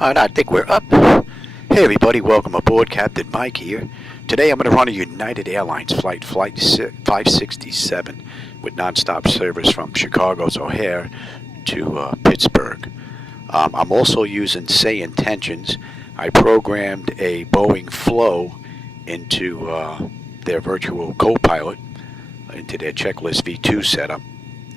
Alright, I think we're up. Hey everybody, welcome aboard. Captain Mike here. Today I'm going to run a United Airlines flight 567 with nonstop service from Chicago's O'Hare to Pittsburgh. I'm also using SayIntentions. I programmed a Boeing flow into their virtual co-pilot, into their checklist V2 setup,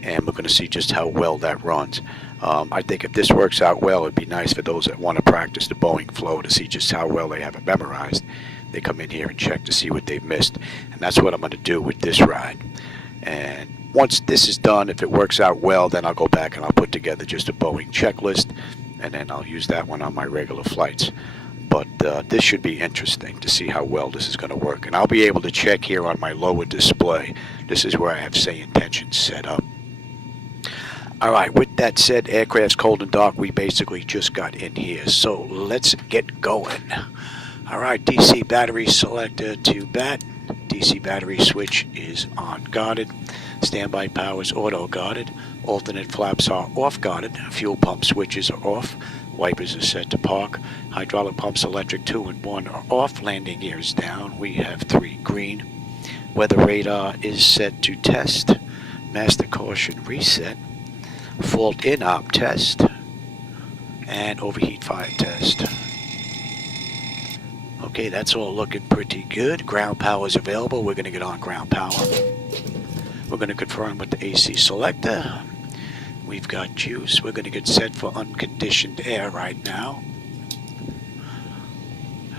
and we're going to see just how well that runs. I think if this works out well, it'd be nice for those that want to practice the Boeing flow to see just how well they have it memorized. They come in here and check to see what they've missed, and that's what I'm going to do with this ride. And once this is done, if it works out well, then I'll go back and I'll put together just a Boeing checklist, and then I'll use that one on my regular flights. But this should be interesting to see how well this is going to work. And I'll be able to check here on my lower display. This is where I have SayIntentions set up. Alright, with that said, aircraft's cold and dark. We basically just got in here, so let's get going. Alright, DC battery selector to bat. DC battery switch is on guarded. Standby power is auto guarded. Alternate flaps are off guarded. Fuel pump switches are off. Wipers are set to park. Hydraulic pumps electric 2 and 1 are off. Landing gear is down. We have 3 green. Weather radar is set to test. Master caution reset. Fault in op test, and overheat fire test. Okay, that's all looking pretty good. Ground power is available. We're going to get on ground power. We're going to confirm with the AC selector. We've got juice. We're going to get set for unconditioned air right now.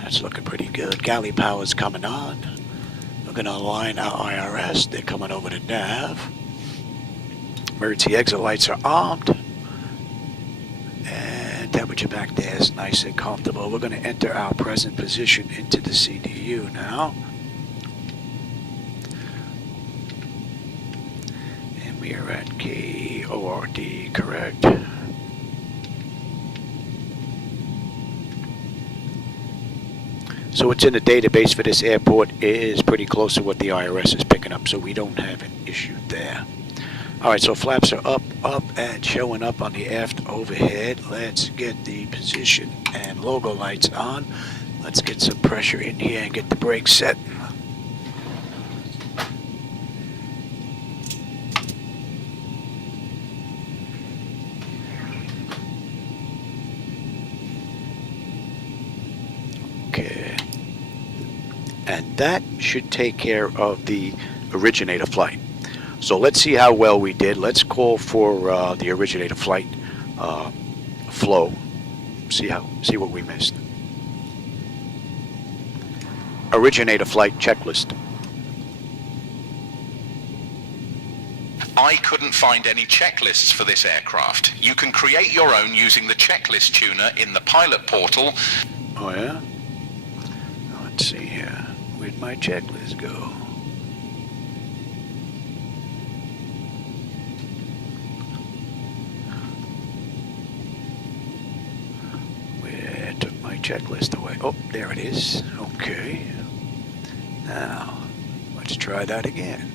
That's looking pretty good. Galley power is coming on. We're going to align our IRS. They're coming over to nav. Emergency exit lights are armed, and temperature back there is nice and comfortable. We're going to enter our present position into the CDU now, and we are at KORD, correct? So what's in the database for this airport is pretty close to what the IRS is picking up, so we don't have an issue there. Alright, so flaps are up, and showing up on the aft overhead. Let's get the position and logo lights on. Let's get some pressure in here and get the brakes set. Okay. And that should take care of the originator flight. So let's see how well we did. Let's call for the originator flight flow. See what we missed. Originator flight checklist. I couldn't find any checklists for this aircraft. You can create your own using the checklist tuner in the pilot portal. Oh yeah? Let's see here. Where'd my checklist go? Checklist away. Oh, there it is. Okay. Now, let's try that again.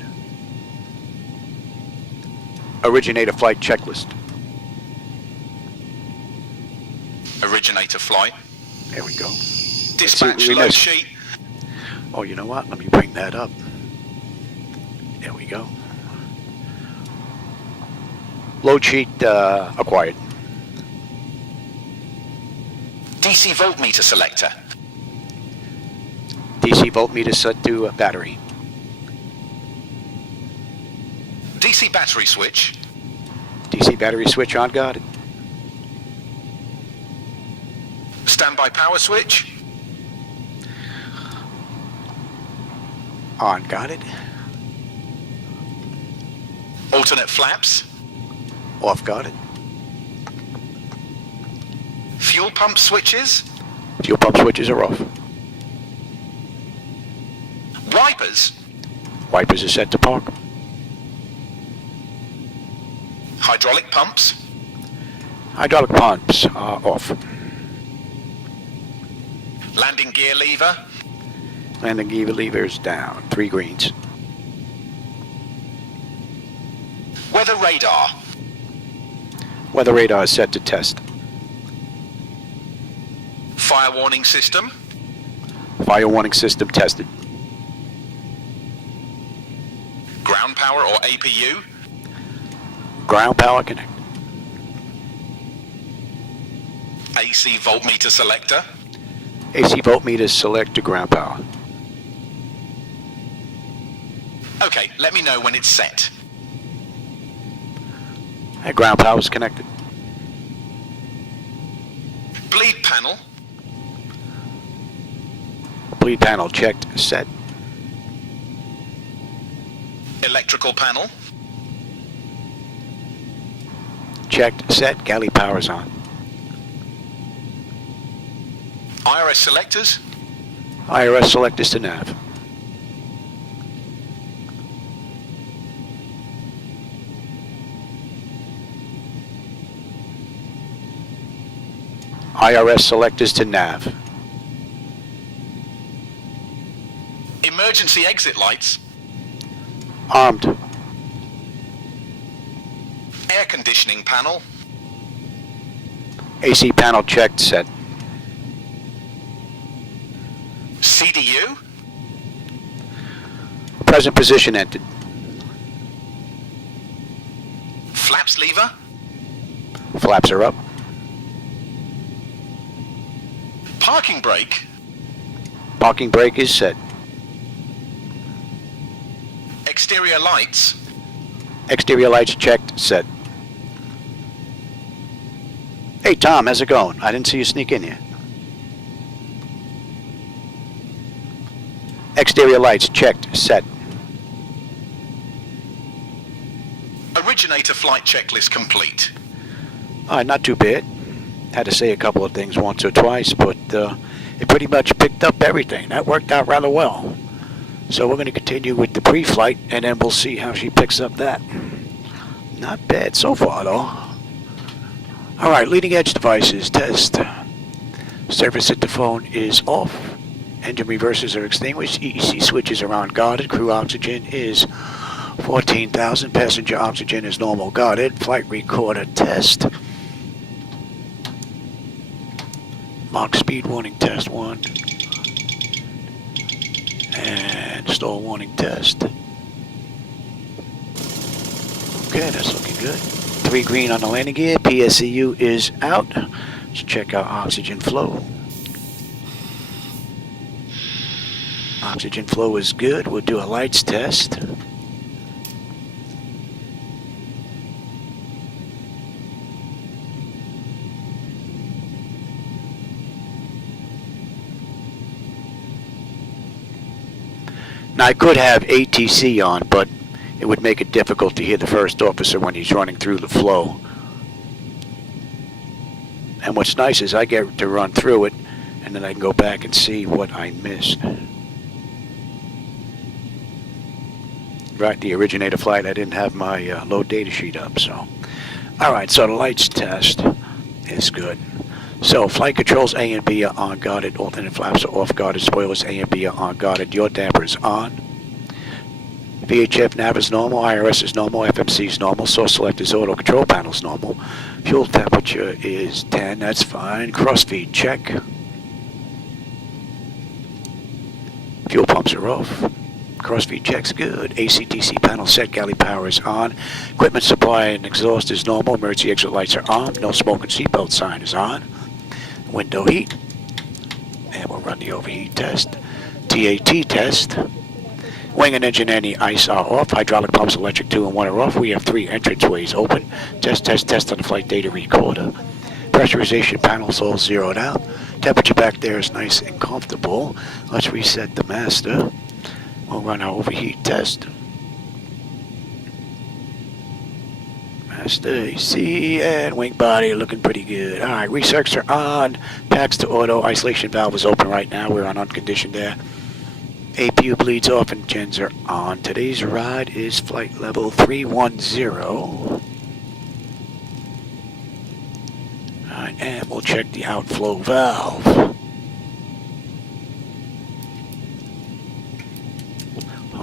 Originator flight checklist. Originator flight. There we go. Dispatch load sheet. Oh, you know what? Let me bring that up. There we go. Load sheet acquired. DC voltmeter selector. DC voltmeter set to battery. DC battery switch. DC battery switch on guarded. Standby power switch. On guarded. Alternate flaps. Off guarded. Fuel pump switches. Fuel pump switches are off. Wipers. Wipers are set to park. Hydraulic pumps. Hydraulic pumps are off. Landing gear lever. Landing gear lever is down. 3 greens. Weather radar. Weather radar is set to test. Fire warning system. Fire warning system tested. Ground power or APU. Ground power connected. AC voltmeter selector. AC voltmeter select to ground power. Okay, let me know when it's set. And ground power is connected. Bleed panel. Bleed panel checked, set. Electrical panel. Checked, set. Galley power is on. IRS selectors. IRS selectors to nav. IRS selectors to nav. Emergency exit lights. Armed. Air conditioning panel. AC panel checked, set. CDU. Present position entered. Flaps lever. Flaps are up. Parking brake. Parking brake is set. Exterior lights. Exterior lights checked, set. Hey Tom, how's it going? I didn't see you sneak in here. Exterior lights checked, set. Originator flight checklist complete. Alright, not too bad. Had to say a couple of things once or twice, but it pretty much picked up everything. That worked out rather well. So we're going to continue with the pre-flight, and then we'll see how she picks up that. Not bad so far, though. Alright, leading edge devices, test. Service at the phone is off. Engine reversers are extinguished. EEC switches are on guarded. Crew oxygen is 14,000. Passenger oxygen is normal guarded. Flight recorder test. Mach speed warning test 1. And stall warning test. Okay, that's looking good. 3 green on the landing gear. PSEU is out. Let's check our oxygen flow. Oxygen flow is good. We'll do a lights test. Now I could have ATC on, but it would make it difficult to hear the first officer when he's running through the flow. And what's nice is I get to run through it, and then I can go back and see what I missed. Right, the originator flight, I didn't have my load data sheet up, so. Alright, so the lights test is good. So, flight controls A and B are on guarded, alternate flaps are off guarded, spoilers A and B are on guarded, yaw damper is on. VHF nav is normal, IRS is normal, FMC is normal, source select is auto, control panel is normal. Fuel temperature is 10, that's fine. Crossfeed check. Fuel pumps are off. Crossfeed check's good. ATC panel set, galley power is on. Equipment supply and exhaust is normal. Emergency exit lights are on. No smoke and seatbelt sign is on. Window heat. And we'll run the overheat test. TAT test. Wing and engine anti-ice are off. Hydraulic pumps, electric 2 and 1 are off. We have 3 entranceways open. Test on the flight data recorder. Pressurization panels all zeroed out. Temperature back there is nice and comfortable. Let's reset the master. We'll run our overheat test. Master AC and wing body looking pretty good. Alright, recircs are on. Packs to auto. Isolation valve is open right now. We're on unconditioned there. APU bleeds off and gens are on. Today's ride is flight level 310. Alright, and we'll check the outflow valve.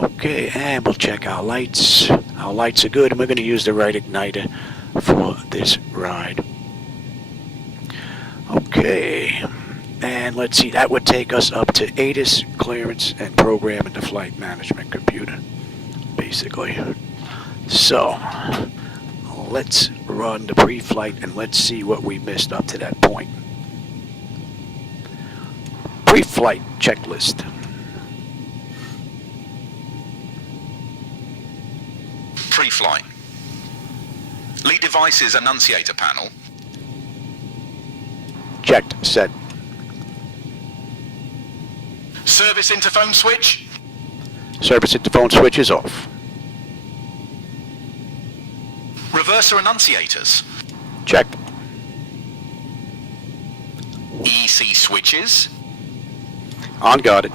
Okay, and we'll check our lights. Our lights are good, and we're going to use the right igniter for this ride. Okay, And let's see, that would take us up to ATIS clearance and program in the flight management computer, basically. So, let's run the pre-flight and let's see what we missed up to that point. Pre-flight checklist. Pre-flight. Lead devices annunciator panel. Checked. Set. Service interphone switch. Service interphone switch is off. Reverser annunciators. Checked. EC switches. Unguarded.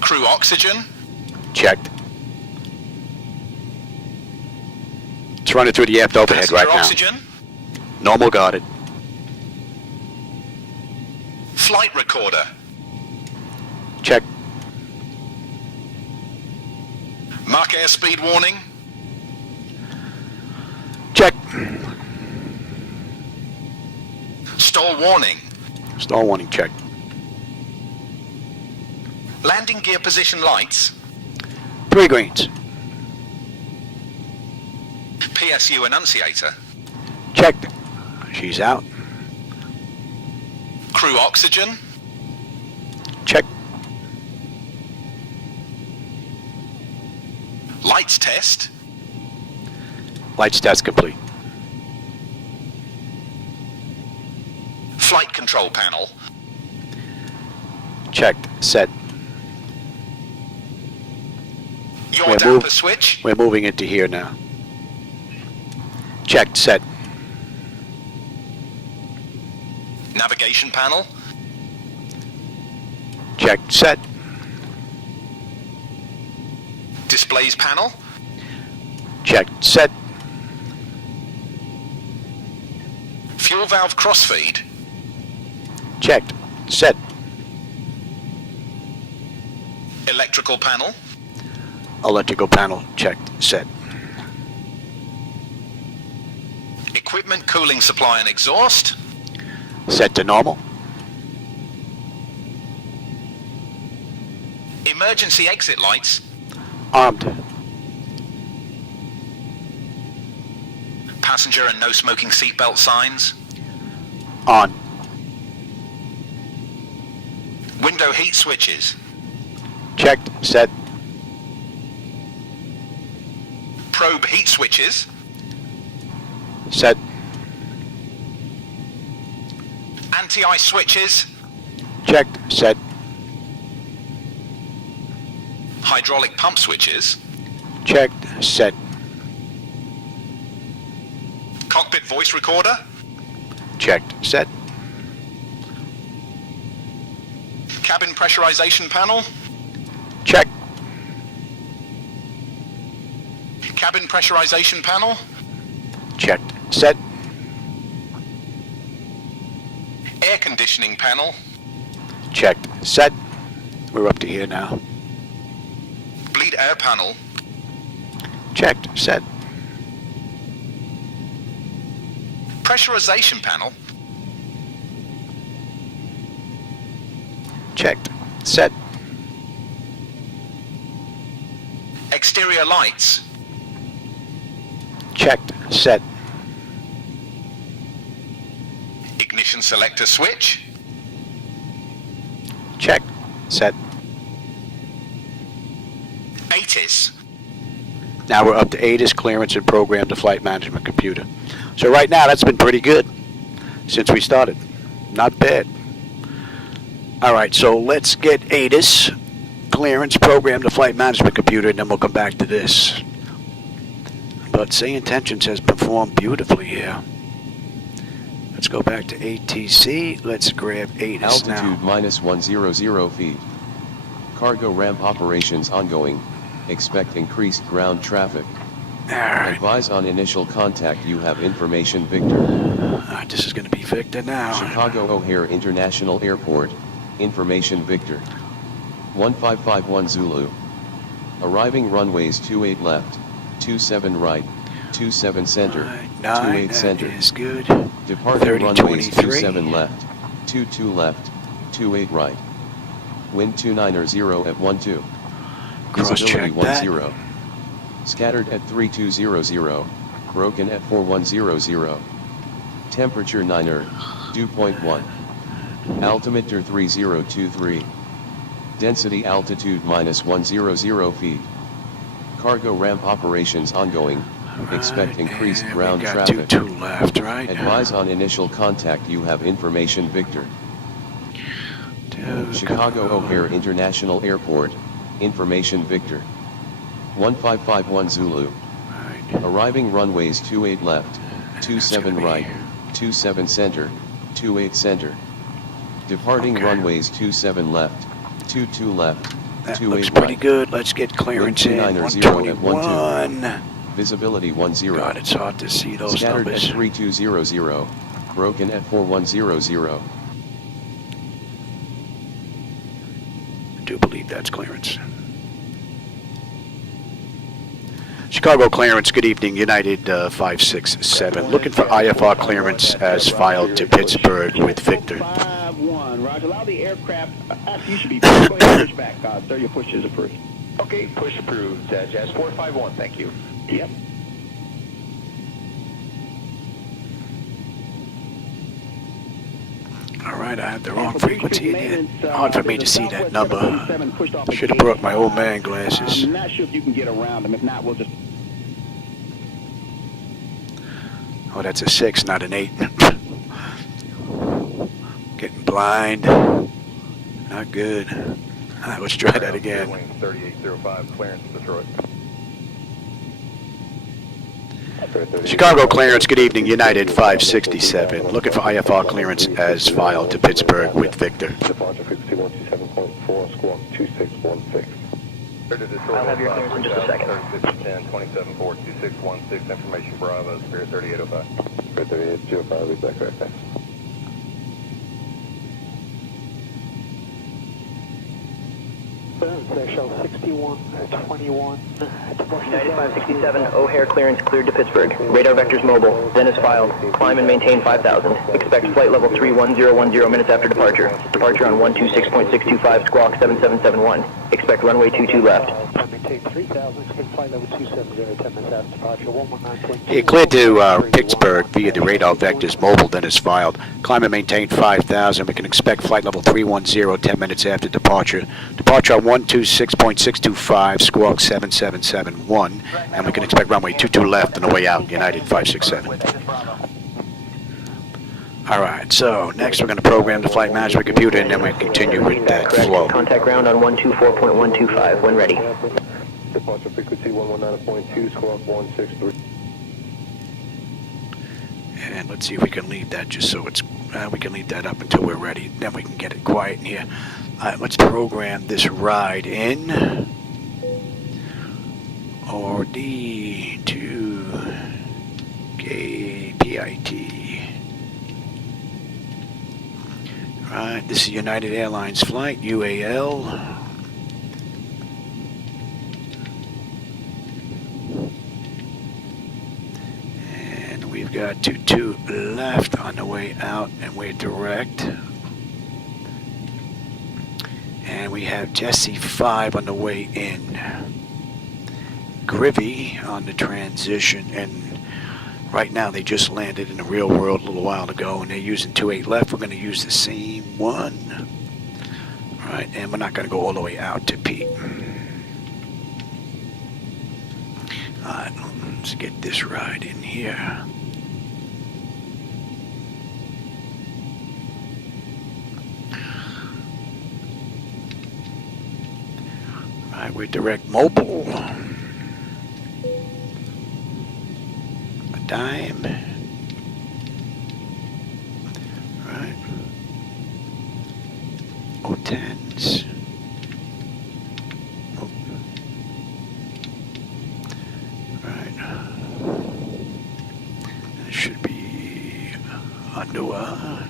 Crew oxygen. Checked. It's running through the aft overhead right now. Oxygen. Normal guarded. Flight recorder. Check. Mach airspeed warning. Check. Stall warning. Stall warning check. Landing gear position lights. 3 greens. PSU annunciator. Checked. She's out. Crew oxygen. Check. Lights test. Lights test complete. Flight control panel. Checked. Set. Yaw damper switch. We're moving into here now. Checked. Set. Navigation panel. Checked. Set. Displays panel. Checked. Set. Fuel valve crossfeed. Checked. Set. Electrical panel. Electrical panel. Checked. Set. Equipment cooling supply and exhaust. Set to normal. Emergency exit lights. Armed. Passenger and no smoking seatbelt signs. On. Window heat switches. Checked. Set. Probe heat switches. Set. Anti-ice switches. Checked. Set. Hydraulic pump switches. Checked. Set. Cockpit voice recorder. Checked. Set. Cabin pressurization panel. Check. Cabin pressurization panel. Checked. Set. Air conditioning panel. Checked. Set. We're up to here now. Bleed air panel. Checked. Set. Pressurization panel. Checked. Set. Exterior lights. Checked. Set. Ignition selector switch. Check. Set. ATIS. Now we're up to ATIS clearance and program the flight management computer. So right now that's been pretty good since we started. Not bad. Alright, so let's get ATIS clearance, program the flight management computer, and then we'll come back to this. But SayIntentions has performed beautifully here. Let's go back to ATC. Let's grab ATIS now. Altitude minus 100 feet. Cargo ramp operations ongoing. Expect increased ground traffic. Alright. Advise on initial contact you have information Victor. Alright, this is going to be Victor now. Chicago O'Hare International Airport. Information Victor. 1551 Zulu. Arriving runways 28 left, 27 right. 27 center, Alright, 9, 28 that center. is good. Departing 30, runways 23. 27 left, 22 left, 28 right. Wind 290 at 12. Cross-check Visibility that. 10. Scattered at 3200. Broken at 4100. Temperature 9er, dew point 1. Altimeter 3023. Density altitude -100 feet. Cargo ramp operations ongoing. Expect increased And ground we got traffic. 22 left, right? Advise on initial contact you have information Victor. To Chicago go. O'Hare International Airport, information Victor. 1551 Zulu. Right. Arriving runways 28 left, That's 27 gonna be- right, 27 center, 28 center. Departing Okay. runways 27 left, 22 left, That 28 looks pretty right. good. Let's get clearance in. 290 at 121. Visibility 10. God, it's hard to see those Scattered numbers. at 3200. Broken at 4100. I do believe that's clearance. Chicago clearance, good evening, United 567. Looking for IFR clearance as filed to Pittsburgh with Victor. 51, Roger. Allow the aircraft, actually you should be, go ahead and push back. Sir, your push is approved. Okay, push approved. Jazz 451, thank you. Yep. All right, I have the wrong frequency in it. Hard for me to see that number. Should have brought my old man glasses. I'm not sure if you can get around them. If not, we'll just... Oh, that's a 6, not an 8. Getting blind. Not good. All right, let's try that again. 3805, clearance Detroit. Chicago clearance, good evening, United 567. Looking for IFR clearance as filed to Pittsburgh with Victor. Departure frequency 127.4, squawk 2616. I'll have your clearance in just a second. 3610, 27.4, 2616, information Bravo, Spirit 3805. Spirit 3805, read back right there. Shell 6121. United 567, O'Hare clearance cleared to Pittsburgh. Radar vectors mobile. Then is filed. Climb and maintain 5,000. Expect flight level 31010 minutes after departure. Departure on 126.625, squawk 7771. Expect runway 22 left. Maintain 3,000. Expect flight level 270, 10 minutes after departure. 119.2. He cleared to Pittsburgh via the radar vectors mobile, then is filed. Climb and maintain 5,000. We can expect flight level 310 10 minutes after departure. Departure on 126.625, squawk 7771. And we can expect runway 22 left on the way out, United 567. All right, so next we're going to program the flight management computer, and then we continue with that flow. Contact ground on 124.125 when ready. Departure frequency 119.2, squawk 163. And let's see if we can leave that just so it's, we can leave that up until we're ready. Then we can get it quiet in here. All right, let's program this ride in. RD to KPIT. All right, this is United Airlines Flight, UAL. We've got 22 left on the way out, and we're direct. And we have Jesse 5 on the way in. Grivy on the transition, and right now they just landed in the real world a little while ago, and they're using 28 left. We're going to use the same one. All right, and we're not going to go all the way out to Pete. All right, let's get this ride in here. All right, we're direct mobile. A dime. Right. O10s. Oh. Right. That should be Andua.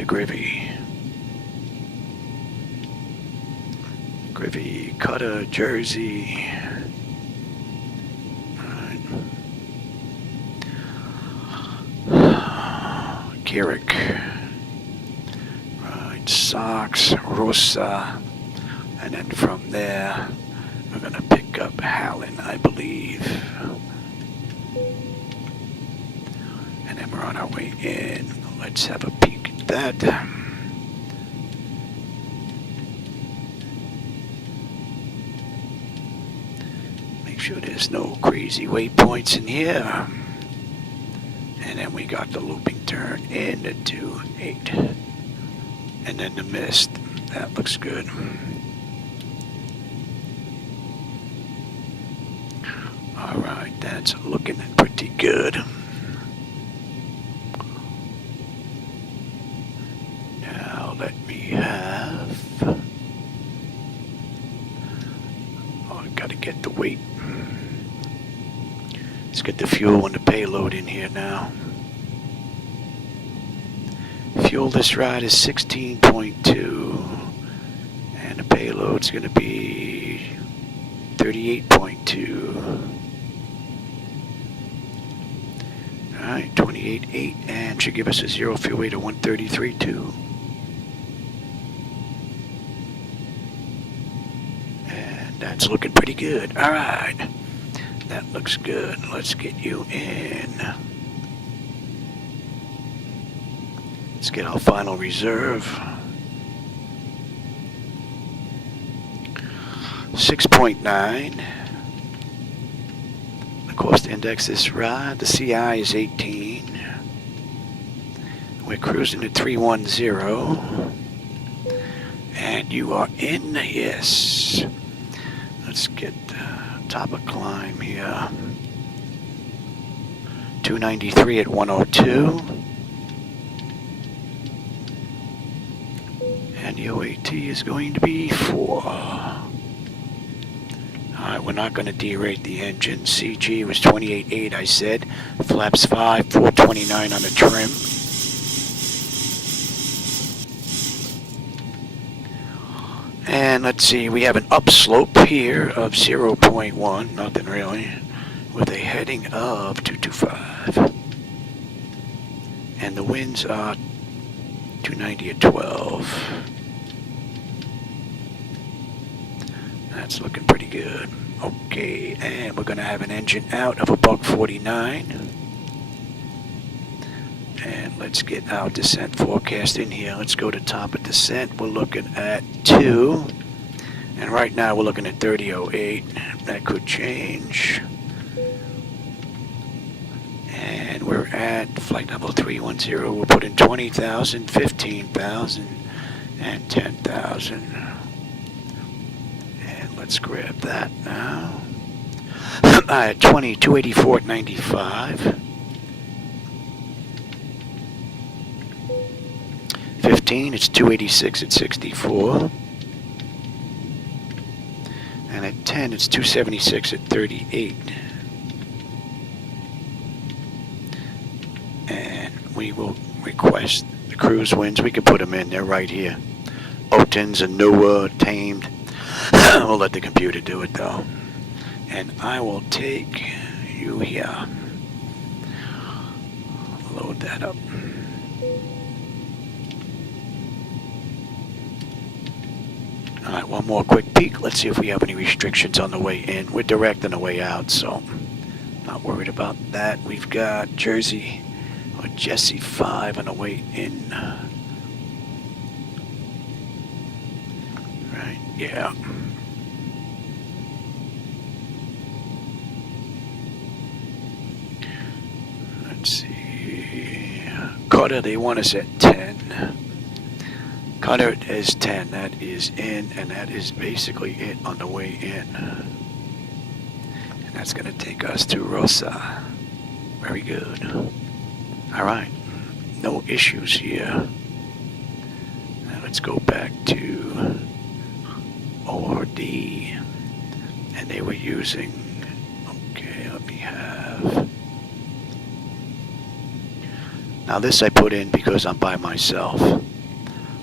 to Grivy. Grivy, Cutter, Jersey. Garrick. Right, Sox, Rosa. And then from there, we're going to pick up Hallen, I believe. And then we're on our way in. Let's have a peek at that. Make sure there's no crazy waypoints in here. And then we got the looping turn into 28. And then the mist. That looks good. Alright, that's looking pretty good. Now let me have... Oh, I gotta get the weight. Let's get the fuel and the payload in here now. Fuel this ride is 16.2. And the payload's gonna be 38.2. Alright, 28.8, and should give us a zero fuel weight of 133.2. And that's looking pretty good. Alright, that looks good. Let's get you in. Let's get our final reserve. 6.9. The cost index this ride, the CI is 18. We're cruising at 310. And you are in, yes. Let's get top of climb here. 293 at 102. And the OAT is going to be 4. Alright, we're not going to derate the engine. CG was 28.8, I said. Flaps 5, 429 on the trim. And let's see, we have an upslope here of 0.1, nothing really, with a heading of 225. And the winds are 290 at 12. That's looking pretty good. Okay, and we're going to have an engine out of a $149. And let's get our descent forecast in here. Let's go to top of descent. We're looking at 2. And right now we're looking at 30.08. That could change. And we're at flight level 310. We'll put in 20,000, 15,000, and 10,000. And let's grab that now. At 284 at 95. 15, it's 286 at 64. And at 10, it's 276 at 38. And we will request the cruise winds. We can put them in. They're right here. Otons and NOAA, tamed. We'll let the computer do it, though. And I will take you here. Load that up. Alright, one more quick peek. Let's see if we have any restrictions on the way in. We're direct on the way out, so not worried about that. We've got Jersey or Jesse 5 on the way in. Right, yeah. Let's see. Carter, they want us at 10. Cutter is 10, that is in, and that is basically it on the way in. And that's going to take us to Rosa. Very good. Alright, no issues here. Now let's go back to ORD. And they were using, okay, let me have. Now this I put in because I'm by myself.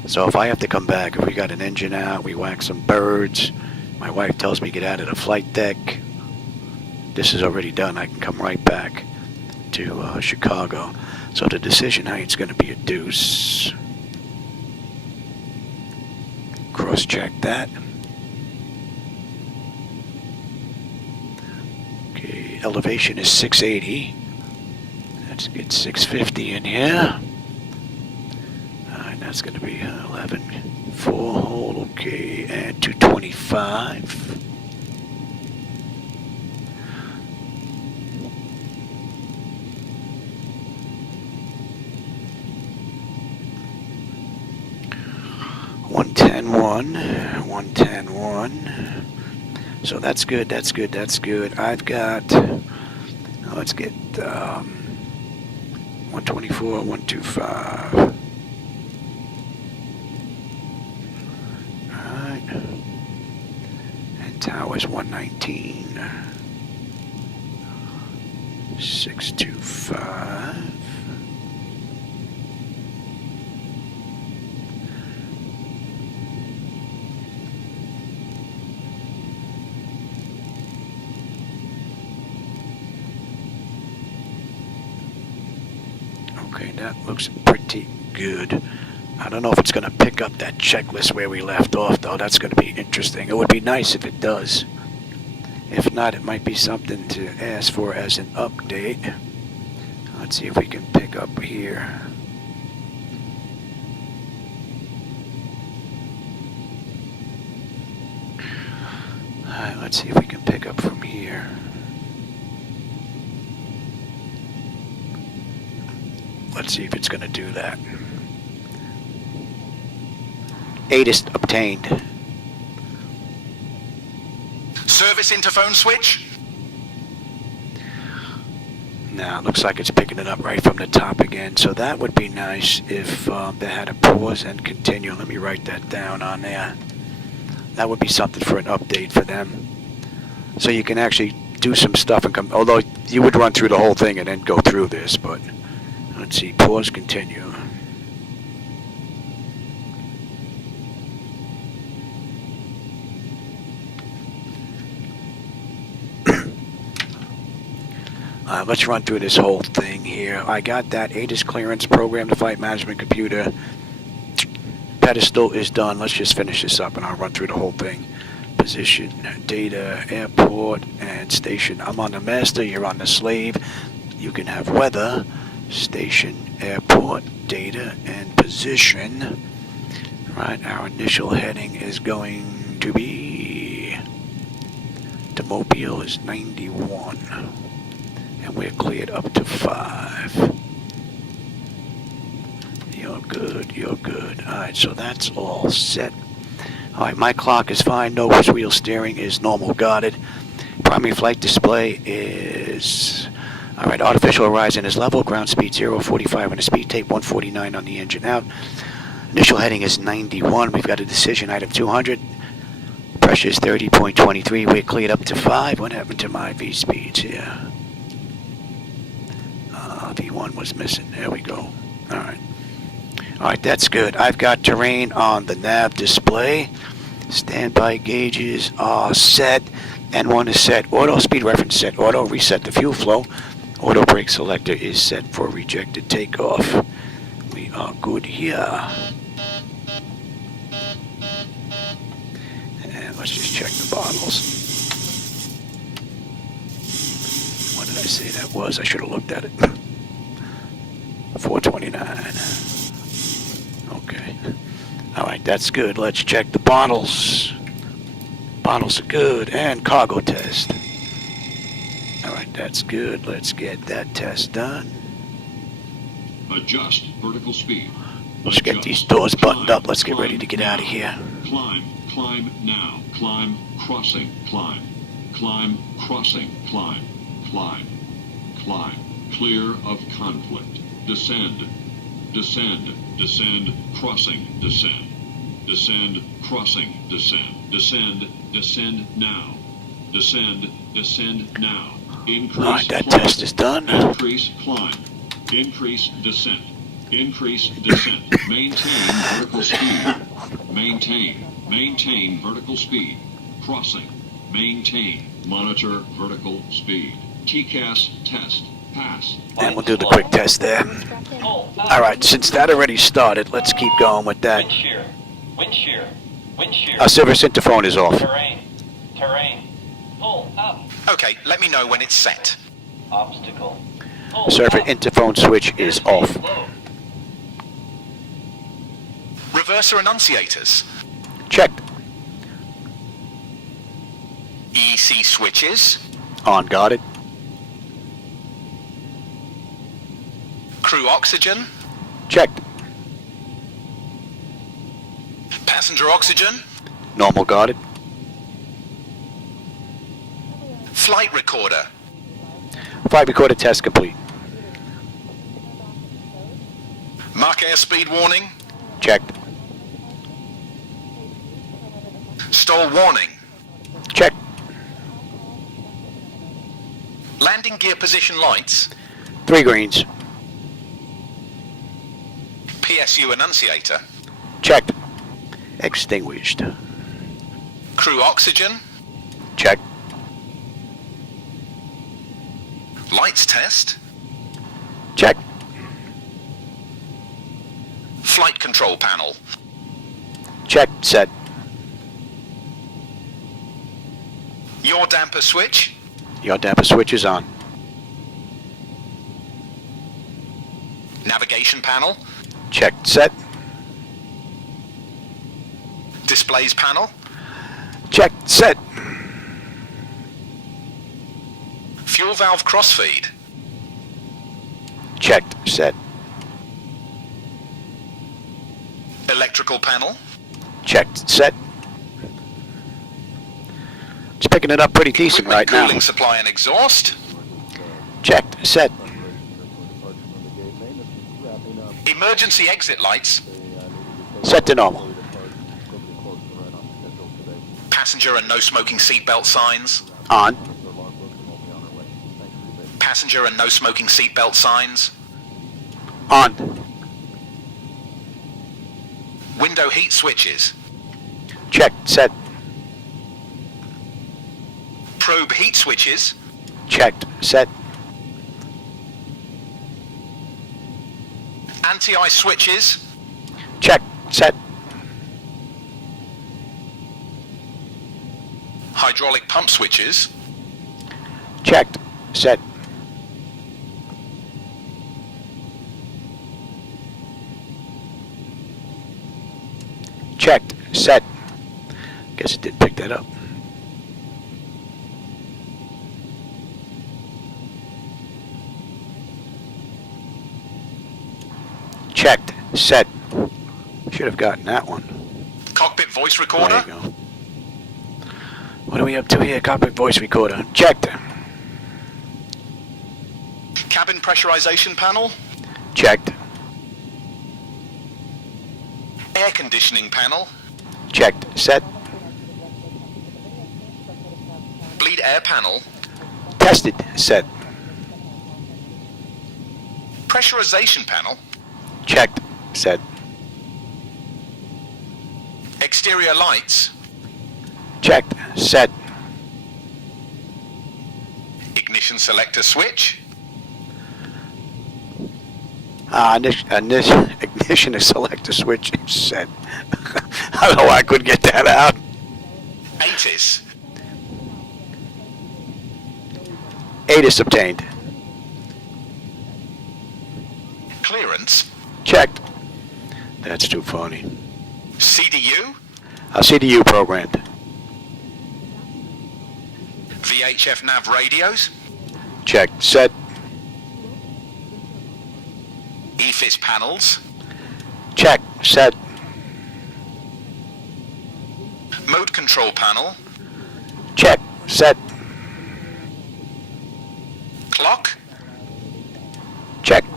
So if I have to come back, if we got an engine out, we whack some birds, my wife tells me get out of the flight deck, this is already done. I can come right back to Chicago. So the decision height's going to be a deuce. Cross-check that. Okay, elevation is 680. Let's get 650 in here. Alright, that's going to be 11. 4 hold, okay, and 225. $110.1. So that's good, that's good, that's good. I've got, let's get 124, 125. Alright. And tower's 119. 625. Okay, that looks pretty good. I don't know if it's going to pick up that checklist where we left off, though. That's going to be interesting. It would be nice if it does. If not, it might be something to ask for as an update. Let's see if we can pick up here. Alright, let's see if we can pick up from here. Let's see if it's going to do that. ATIS obtained. Service interphone switch. Now, it looks like it's picking it up right from the top again. So that would be nice if they had a pause and continue. Let me write that down on there. That would be something for an update for them. So you can actually do some stuff and come, although you would run through the whole thing and then go through this, but let's see, pause, continue. Let's run through this whole thing here. I got that ATIS clearance program, the flight management computer. Pedestal is done. Let's just finish this up and I'll run through the whole thing. Position, data, airport, and station. I'm on the master, you're on the slave. You can have weather, station, airport, data, and position. Right, our initial heading is going to be to Mobile is 91. And we're cleared up to 5. You're good, you're good. Alright, so that's all set. Alright, my clock is fine. Nose wheel steering is normal guarded. Primary flight display is... Alright, artificial horizon is level. Ground speed 045 on the speed tape, 149 on the engine out. Initial heading is 91. We've got a decision item 200. Pressure is 30.23. We're cleared up to 5. What happened to my V speeds here? V1 was missing. There we go. Alright. Alright, that's good. I've got terrain on the nav display. Standby gauges are set. N1 is set. Auto speed reference set. Auto reset the fuel flow. Auto brake selector is set for rejected takeoff. We are good here. And let's just check the bottles. What did I say that was? I should have looked at it. 429. Okay. Alright, that's good. Let's check the bottles. Bottles are good. And cargo test. Alright, that's good. Let's get that test done. Adjust vertical speed. Let's get these doors buttoned up. Let's get ready to get out of here. Climb now. Climb, crossing, climb. Climb, crossing, climb. Climb. Clear of conflict. Descend, crossing, descend, crossing, descend now, descend now, increase. Alright, that climb. test is done. Increase climb, increase descent, Increase descent. Maintain vertical speed. Maintain vertical speed. Crossing. Maintain. Monitor vertical speed. TCAS test. Pass. And we'll do the quick test there. Alright, since that already started, let's keep going with that. Wind shear. Wind shear. Wind shear. Our service interphone is off. Terrain. Terrain. Pull up. Okay, let me know when it's set. Obstacle. Pull Server up. interphone switch is off. Low. Reverser annunciators. Checked. EC switches. On guarded. Crew oxygen. Checked. Passenger oxygen. Normal guarded. Flight recorder. Flight recorder test complete. Mach airspeed warning. Checked. Stall warning. Checked. Landing gear position lights. 3 greens. PSU annunciator. Checked. Extinguished. Crew oxygen. Checked. Lights test. Checked. Flight control panel. Checked. Set. Yaw damper switch. Your damper switch is on. Navigation panel. Checked. Set. Displays panel. Checked. Set. Fuel valve crossfeed. Checked. Set. Electrical panel. Checked. Set. It's picking it up pretty decent right now. Cooling supply and exhaust. Checked. Set. Emergency exit lights. Set to normal. Passenger and no smoking seatbelt signs. On. Passenger and no smoking seatbelt signs. On. Window heat switches. Checked. Set. Probe heat switches. Checked. Set. Anti-ice switches. Checked. Set. Hydraulic pump switches. Checked. Set. Checked. Set. Guess it did pick that up. Checked. Set. Should have gotten that one. Cockpit voice There recorder. you go. What are we up to here? Cockpit voice recorder. Checked. Cabin pressurization panel. Checked. Air conditioning panel. Checked. Set. Bleed air panel. Tested. Set. Pressurization panel. Checked. Set. Exterior lights. Checked. Set. Ignition selector switch. Ignition selector switch is set. I don't know why I couldn't get that out. ATIS. ATIS obtained. Clearance. Checked. That's too funny. CDU. CDU programmed. VHF nav radios. Checked. Set. EFIS panels. Checked. Set. Mode control panel. Checked. Set. Clock. Checked.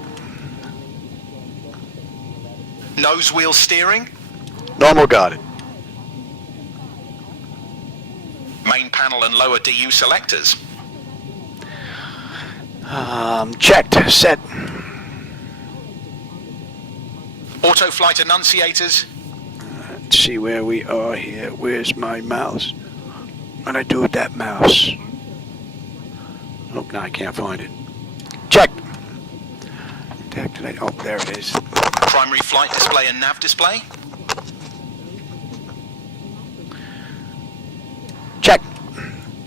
Nose wheel steering. Normal guarded. Main panel and lower DU selectors. Checked. Set. Auto flight annunciators. Let's see where we are here. Where's my mouse? What do I do with that mouse? Oh, no, I can't find it. Check. Oh, there it is. Primary flight display and nav display. Check.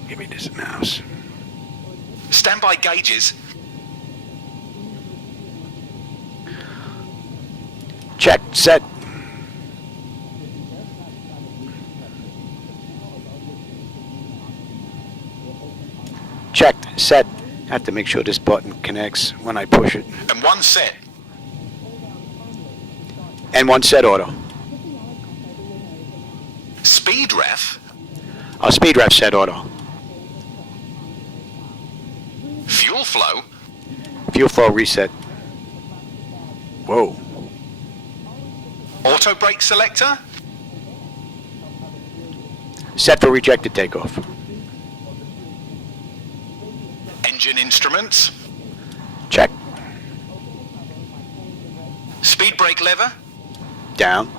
Give me this mouse. Standby gauges. Check. Set. Checked. Set. Have to make sure this button connects when I push it. And one set. And one set auto. Speed ref. Speed ref set auto. Fuel flow. Fuel flow reset. Whoa. Auto brake selector. Set for rejected takeoff. Engine instruments. Check. Speed brake lever. Down.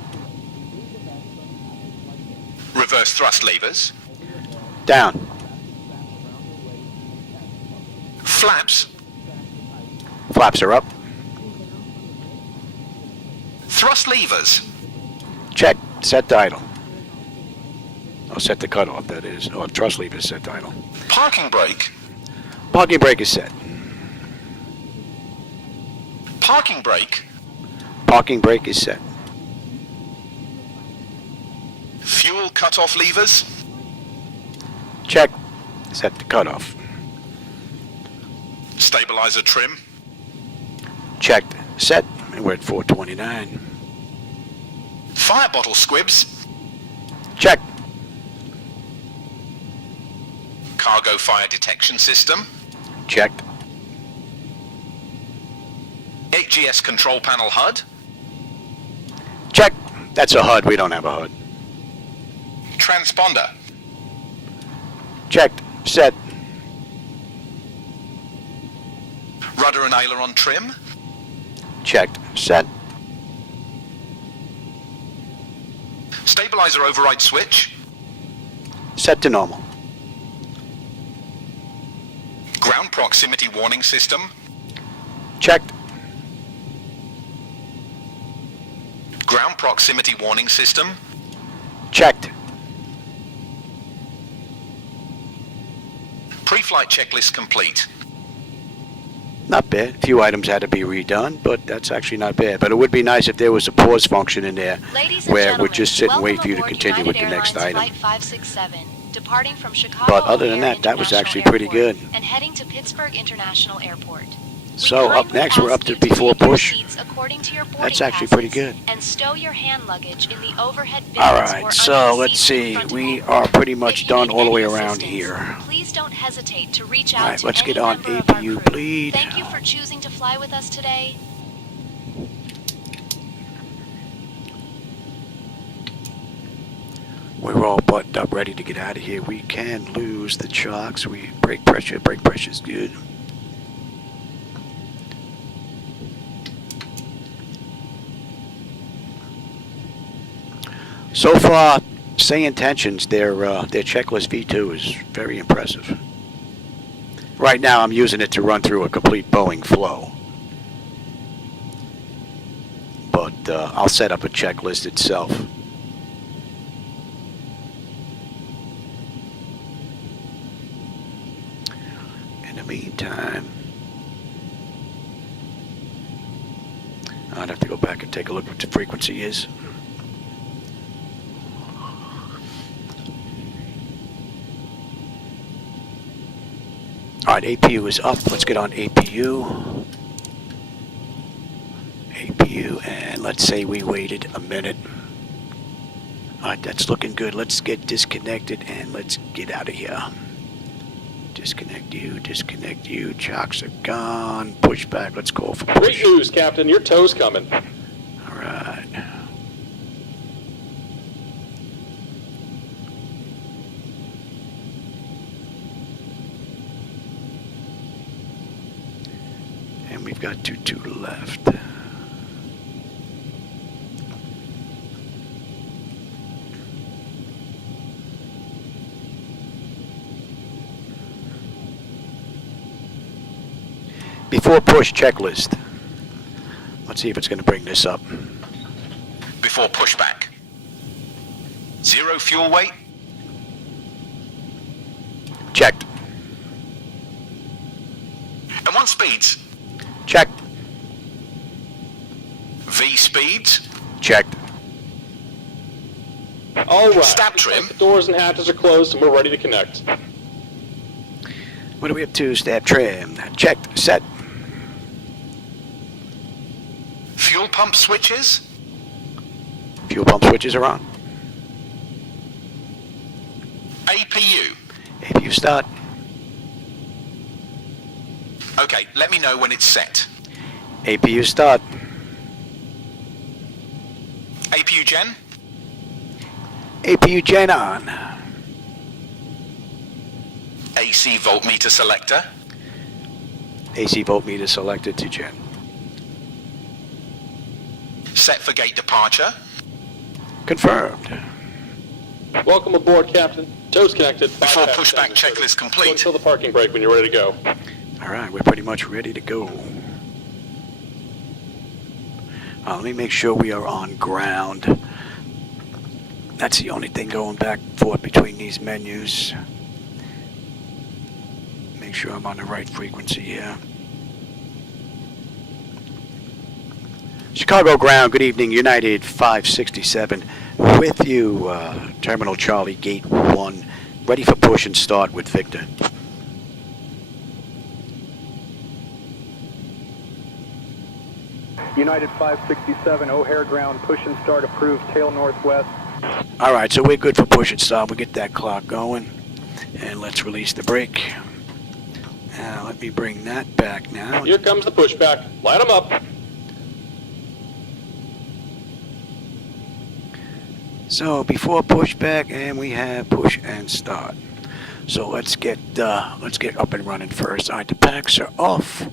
Reverse thrust levers. Down. Flaps. Flaps are up. Thrust levers. Check. Set to idle. Oh, set to cutoff, that is. Oh, thrust lever is set to idle. Parking brake. Parking brake is set. Parking brake. Parking brake is set. Fuel cutoff levers. Check. Set to cutoff. Stabilizer trim. Checked. Set. And we're at 429. Fire bottle squibs. Check. Cargo fire detection system. Checked. HGS control panel HUD. Check. That's a HUD. We don't have a HUD. Transponder. Checked. Set. Rudder and aileron trim. Checked. Set. Stabilizer override switch. Set to normal. Ground proximity warning system. Checked. Ground proximity warning system. Checked. Pre-flight checklist complete. Not bad. A few items had to be redone, but that's actually not bad. But it would be nice if there was a pause function in there where we'd just sit and wait for you to continue with the next item. Flight 567, departing from Chicago But other than O'Hare that was International actually pretty Airport good. And heading to Pittsburgh International Airport. So up next, we're up to before push. That's actually pretty good. And stow your hand luggage in the overhead bins All or right, under so the let's seats in see. front of We you. are pretty much If you done need all the way any around assistance, here. Please don't hesitate to reach All out right, to let's any get on member of our APU, crew. please. Thank you for choosing to fly with us today. We're all buttoned up, ready to get out of here. We can lose the chocks. Brake pressure's good. So far, SayIntentions, their checklist V2 is very impressive. Right now, I'm using it to run through a complete Boeing flow. But I'll set up a checklist itself. In the meantime, I'd have to go back and take a look what the frequency is. All right, APU is up. Let's get on APU. APU, and let's say we waited a minute. All right, that's looking good. Let's get disconnected and let's get out of here. Disconnect you. Chocks are gone. Push back. Let's call for push. Great news, Captain. Your tow's coming. All right. And we've got 22 left. Before push checklist. Let's see if it's going to bring this up. Before pushback. 0 fuel weight. Checked. M1 speeds. Checked. V speeds. Checked. All right. Stab trim. The doors and hatches are closed and we're ready to connect. What do we have to? Stab trim. Checked. Set. Fuel pump switches. Fuel pump switches are on. APU. APU start. Okay, let me know when it's set. APU start. APU gen. APU gen on. AC voltmeter selector. AC voltmeter selected to gen. Set for gate departure. Confirmed. Welcome aboard, Captain. Toes connected. Before Bypass pushback engine service. checklist complete. Until the parking brake when you're ready to go. All right, we're pretty much ready to go. Let me make sure we are on ground. That's the only thing going back and forth between these menus. Make sure I'm on the right frequency here. Chicago ground, good evening, United 567 with you, Terminal Charlie, Gate 1, ready for push and start with Victor. United 567, O'Hare ground, push and start approved, tail northwest. All right, so we're good for push and start. We'll get that clock going, and let's release the brake. Now, let me bring that back now. Here comes the pushback. Light them up. So before pushback, and we have push and start. So let's get up and running first. All right, the packs are off.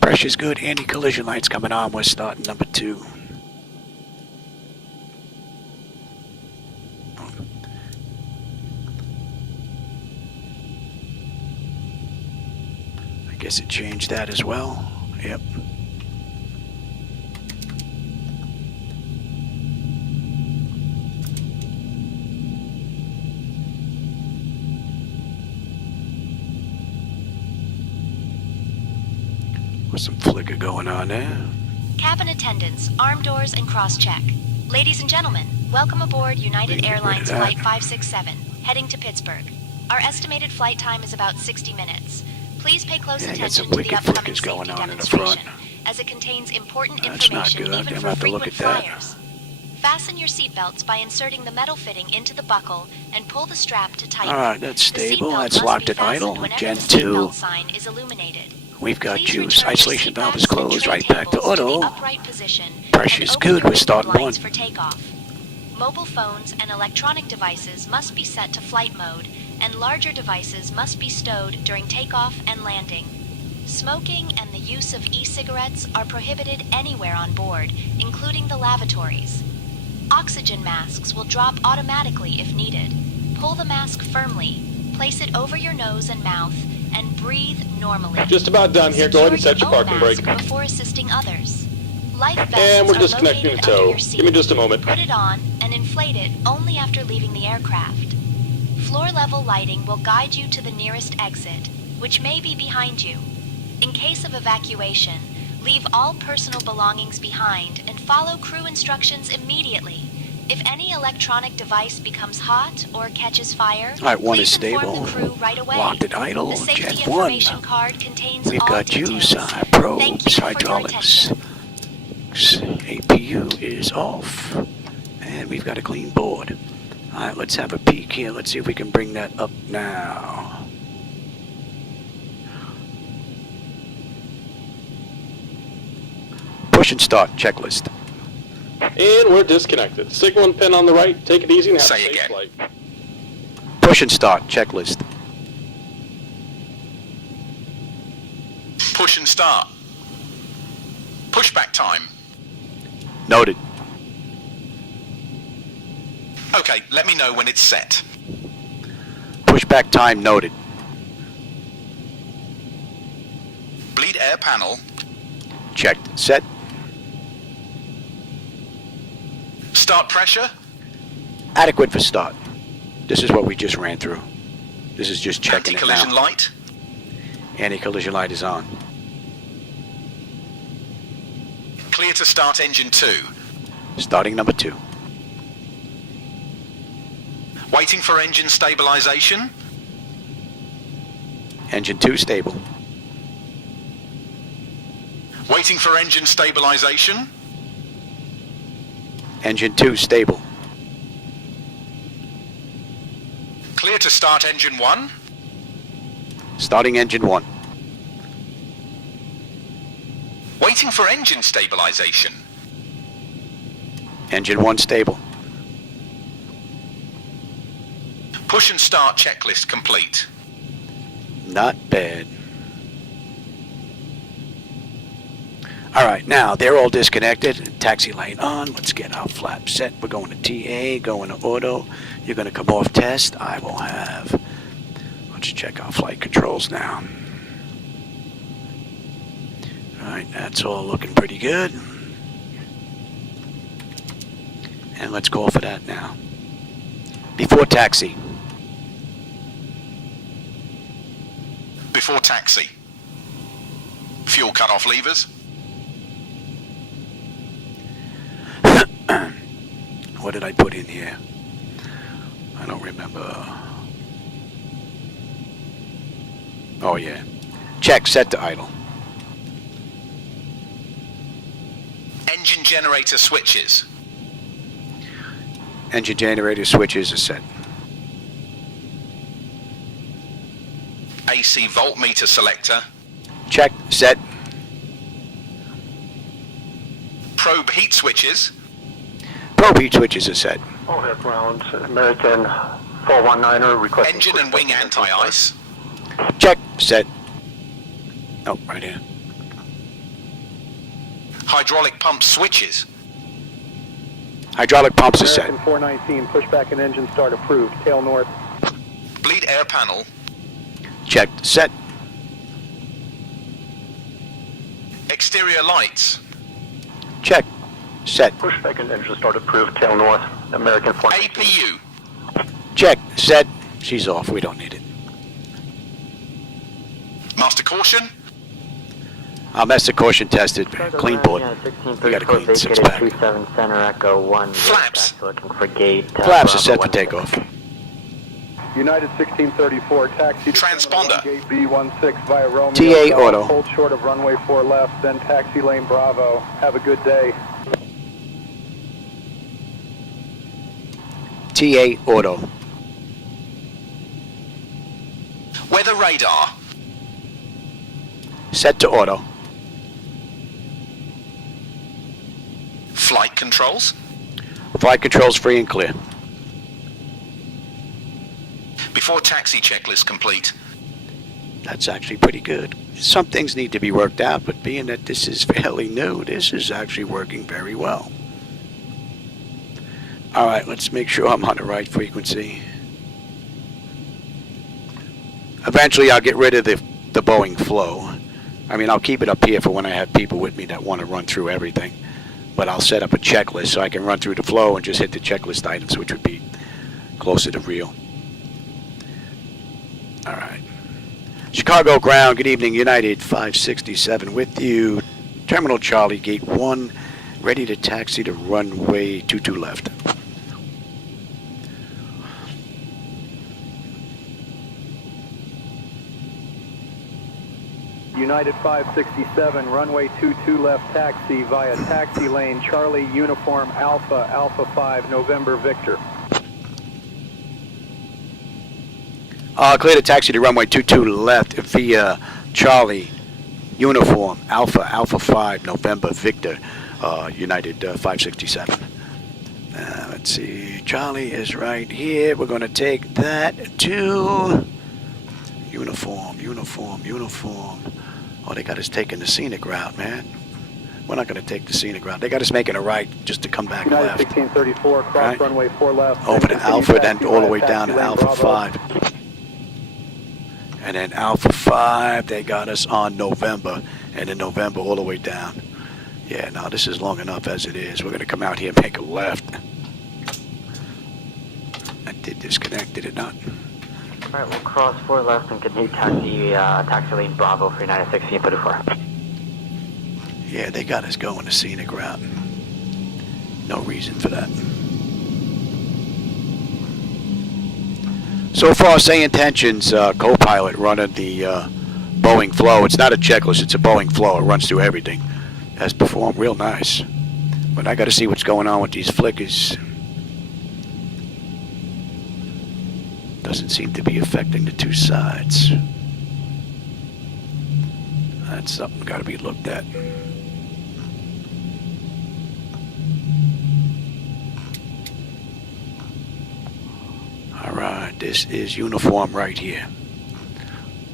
Pressure's good. Anti-collision lights coming on. We're starting number 2. I guess it changed that as well. Yep. Some flicker going on there. Cabin attendants, arm doors, and cross-check. Ladies and gentlemen, welcome aboard United Airlines Flight 567, heading to Pittsburgh. Our estimated flight time is about 60 minutes. Please pay close attention to the upcoming safety demonstration, as it contains important information even for frequent flyers. Fasten your seatbelts by inserting the metal fitting into the buckle and pull the strap to tighten. All right, that's stable. That's locked at idle. Gen 2. Sign is illuminated. We've got juice. Isolation valve is closed. Right back to auto. Pressure's good. We're starting 1. For takeoff. Mobile phones and electronic devices must be set to flight mode, and larger devices must be stowed during takeoff and landing. Smoking and the use of e-cigarettes are prohibited anywhere on board, including the lavatories. Oxygen masks will drop automatically if needed. Pull the mask firmly, place it over your nose and mouth, and breathe normally. Just about done here. Go ahead and set your parking brake. Before assisting others. Life vests and we're are disconnecting the located tow. under your seat. Give me just a moment. Put it on and inflate it only after leaving the aircraft. Floor level lighting will guide you to the nearest exit, which may be behind you. In case of evacuation, leave all personal belongings behind and follow crew instructions immediately. If any electronic device becomes hot or catches fire, all right, 1 is please stable. inform the crew right away. Locked at idle. The safety Gen 1. information card contains We've all got details. juice. Thank Probes. you for your Hydraulics. attention. APU is off. And we've got a clean board. All right, let's have a peek here. Let's see if we can bring that up now. Push and start checklist. And we're disconnected. Signal and pin on the right. Take it easy and have a safe flight. Push and start checklist. Push and start. Pushback time. Noted. Okay, let me know when it's set. Pushback time noted. Bleed air panel. Checked. Set. Start pressure. Adequate for start. This is what we just ran through. This is just checking it Anti-collision now. light. Anti-collision light is on. Clear to start engine 2. Starting number 2. Waiting for engine stabilization. Engine 2 stable. Waiting for engine stabilization. Engine 2 stable. Clear to start engine 1. Starting engine 1. Waiting for engine stabilization. Engine 1 stable. Push and start checklist complete. Not bad. Alright, now they're all disconnected. Taxi lane on. Let's get our flap set. We're going to TA, going to auto. You're going to come off test. I will have... Let's check our flight controls now. Alright, that's all looking pretty good. And let's go for that now. Before taxi. Before taxi. Fuel cut-off levers. What did I put in here? I don't remember. Oh yeah. Check, set to idle. Engine generator switches. Engine generator switches are set. AC voltmeter selector. Check, set. Probe heat switches. Probe heat switches are set. Overhead ground, American 419er requesting... Engine and wing anti-ice. Check, set. Oh, right here. Hydraulic pump switches. Hydraulic pumps are set. American 419, pushback and engine start approved, tail north. Bleed air panel. Checked, set. Exterior lights. Check, set. Pushback and engine start approved, tail north, American 419. APU. Check, set. She's off, we don't need it. Master caution. Our master caution tested. Clean board. We got a clean 6-pack. 27 center echo 1. Flaps. Looking for gate. Flaps are set for takeoff. United 1634, taxi to Transponder. gate B16 via Romeo. TA auto. Hold short of runway 4 left, then taxi lane Bravo. Have a good day. TA auto. Weather radar. Set to auto. Flight controls. Flight controls free and clear. Before taxi checklist complete. That's actually pretty good. Some things need to be worked out, but being that this is fairly new, this is actually working very well. Alright, let's make sure I'm on the right frequency. Eventually I'll get rid of the Boeing flow. I mean, I'll keep it up here for when I have people with me that want to run through everything. But I'll set up a checklist so I can run through the flow and just hit the checklist items, which would be closer to real. Alright. Chicago ground, good evening, United 567 with you. Terminal Charlie, gate 1, ready to taxi to runway 22 left. United 567, runway 22 left taxi via taxi lane Charlie Uniform Alpha, Alpha 5, November Victor. Clear to taxi to runway 22 left via Charlie Uniform Alpha, Alpha 5, November Victor, United 567. Let's see, Charlie is right here. We're going to take that to Uniform, Uniform, Uniform. Oh, they got us taking the scenic route, man. We're not going to take the scenic route. They got us making a right just to come back United left. 1634, cross Right. runway 4 left. Over to Alpha, then all the way down to Alpha 5. And then Alpha 5, they got us on November. and then November all the way down. Yeah, no, this is long enough as it is. We're going to come out here and make a left. That did disconnect, did it not? Alright, we'll cross 4 left and continue taxi lane Bravo for United 60 and put it 4. Yeah, they got us going the scenic route. No reason for that. So far, SayIntentions co-pilot running the Boeing flow. It's not a checklist, it's a Boeing flow. It runs through everything. Has performed real nice. But I got to see what's going on with these flickers. Doesn't seem to be affecting the two sides. That's something got to be looked at. Alright, this is uniform right here.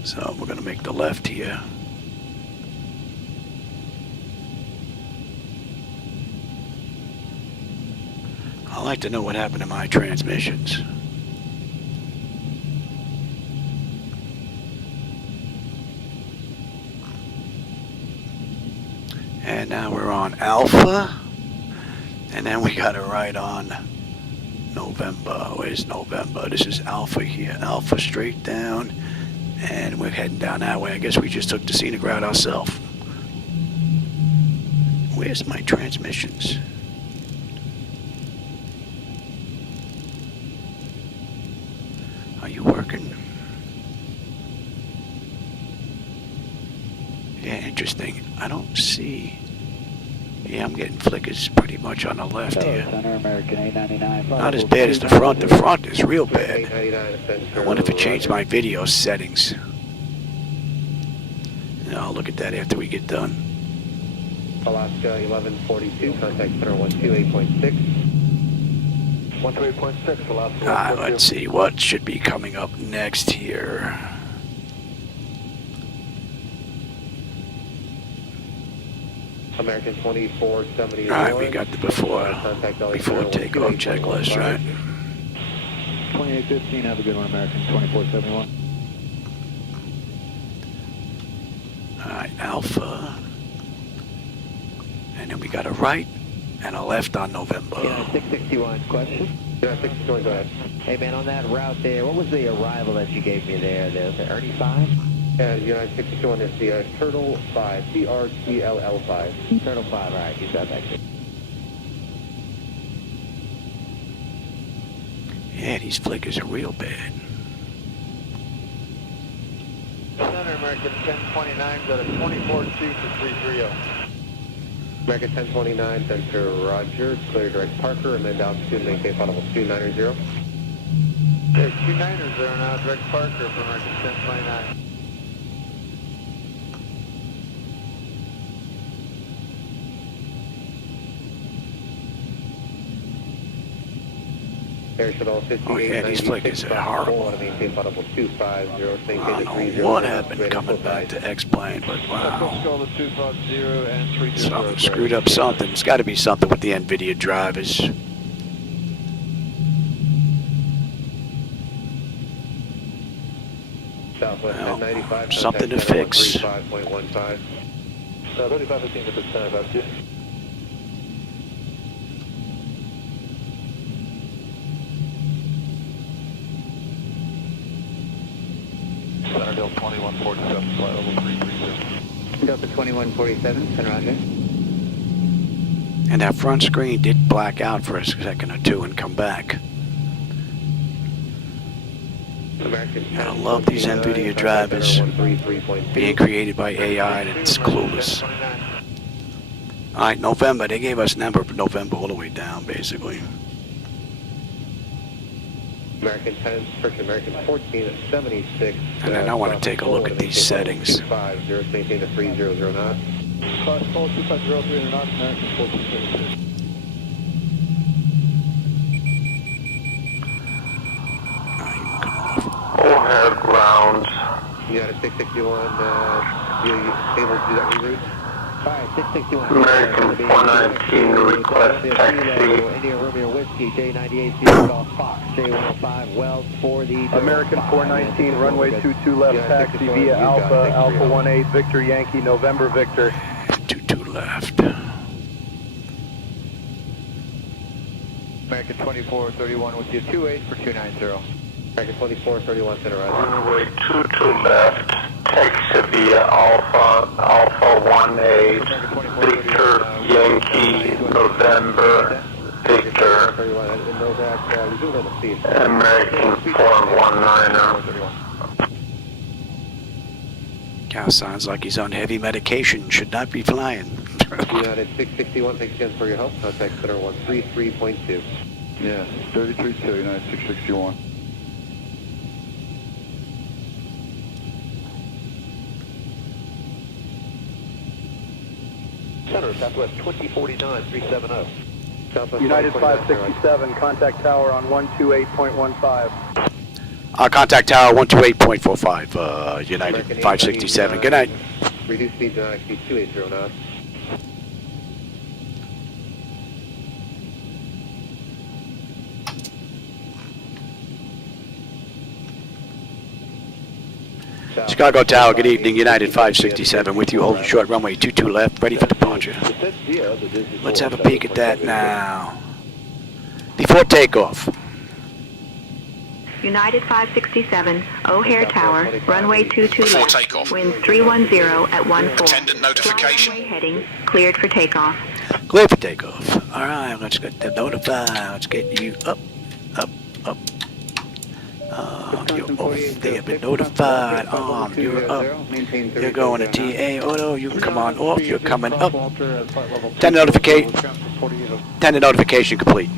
So we're going to make the left here. I'd like to know what happened to my transmissions. And now we're on Alpha. And then we got it right on November. Where's November? This is Alpha here. Alpha straight down. And we're heading down that way. I guess we just took the scenic route ourselves. Where's my transmissions? Are you working? Yeah, interesting. I don't see. Yeah, I'm getting flickers pretty much on the left here. Not as bad as the front. The front is real bad. I wonder if it changed my video settings. I'll look at that after we get done. Alaska 1142, contact center 128.6. 128.6, Alaska. Let's see what should be coming up next here. American 2470. Alright, we got the before takeoff checklist, right? 2815, have a good one, American 2471. Alright, Alpha. And then we got a right and a left on November. Yeah, 661, question? Yeah, 661, go ahead. Hey man, on that route there, what was the arrival that you gave me there? The Ernie 5? Yeah, United 61 is the Turtle 5, TRTLL5. Turtle 5, alright, keep that back there. Yeah, these flickers are real bad. Center American 1029, go to 24-2 for 330. American 1029, center Roger, clear direct Parker, and then altitude maintain final 290. There's 290s there now, direct Parker for American 1029. Oh yeah, these flickers are horrible. I don't know what happened coming back to X-Plane, but wow. Something screwed up something. It's got to be something with the NVIDIA drivers. Well, something to fix. 3515 Centerville 2147, flight level 330. Delta 2147, Center Roger. And that front screen did black out for a second or two and come back. I love these NVIDIA drivers being created by AI and it's clueless. Alright, November, they gave us November all the way down basically. American 10, search American 14 at 76. And then I want to take a look at these settings. 250, maintain to 300 knots. 2503 knots, American 1476. Overhead grounds. United 661, you able to do that reroute? American 419 request taxi. India Romeo Whiskey, J98 Zero Fox, J105 Wells for the American 419 runway 22 left taxi via Alpha, Alpha 18 Victor Yankee, November Victor. 22 left. American 2431 with you, 28 for 290. American 2431 center rise. Runway 22 left, taxi via Alpha, Alpha 18 Victor Yankee, November Victor. American 419er. Cow sounds like he's on heavy medication. Should not be flying. United 661, thanks again for your help. Contact center 133.2. Yeah, 33-2, United 661. Center, Southwest 2049, 370. Southwest United 567, contact tower on 128.15. Contact tower 128.45, United 567. Good night. Reduce speed to IXP 280 knots. Chicago Tower, good evening, United 567, with you holding short runway 22 left, ready for departure. Let's have a peek at that now. Before takeoff. United 567, O'Hare Tower, runway 22 Before left, takeoff. wind 310 at 14. Attendant notification. Runway heading, cleared for takeoff. Clear for takeoff. All right, let's get them notified. Let's get you up, up, up. You're off. They have been notified. You're up. You're going to TA auto. You can come on off. You're coming up. Tender notification complete.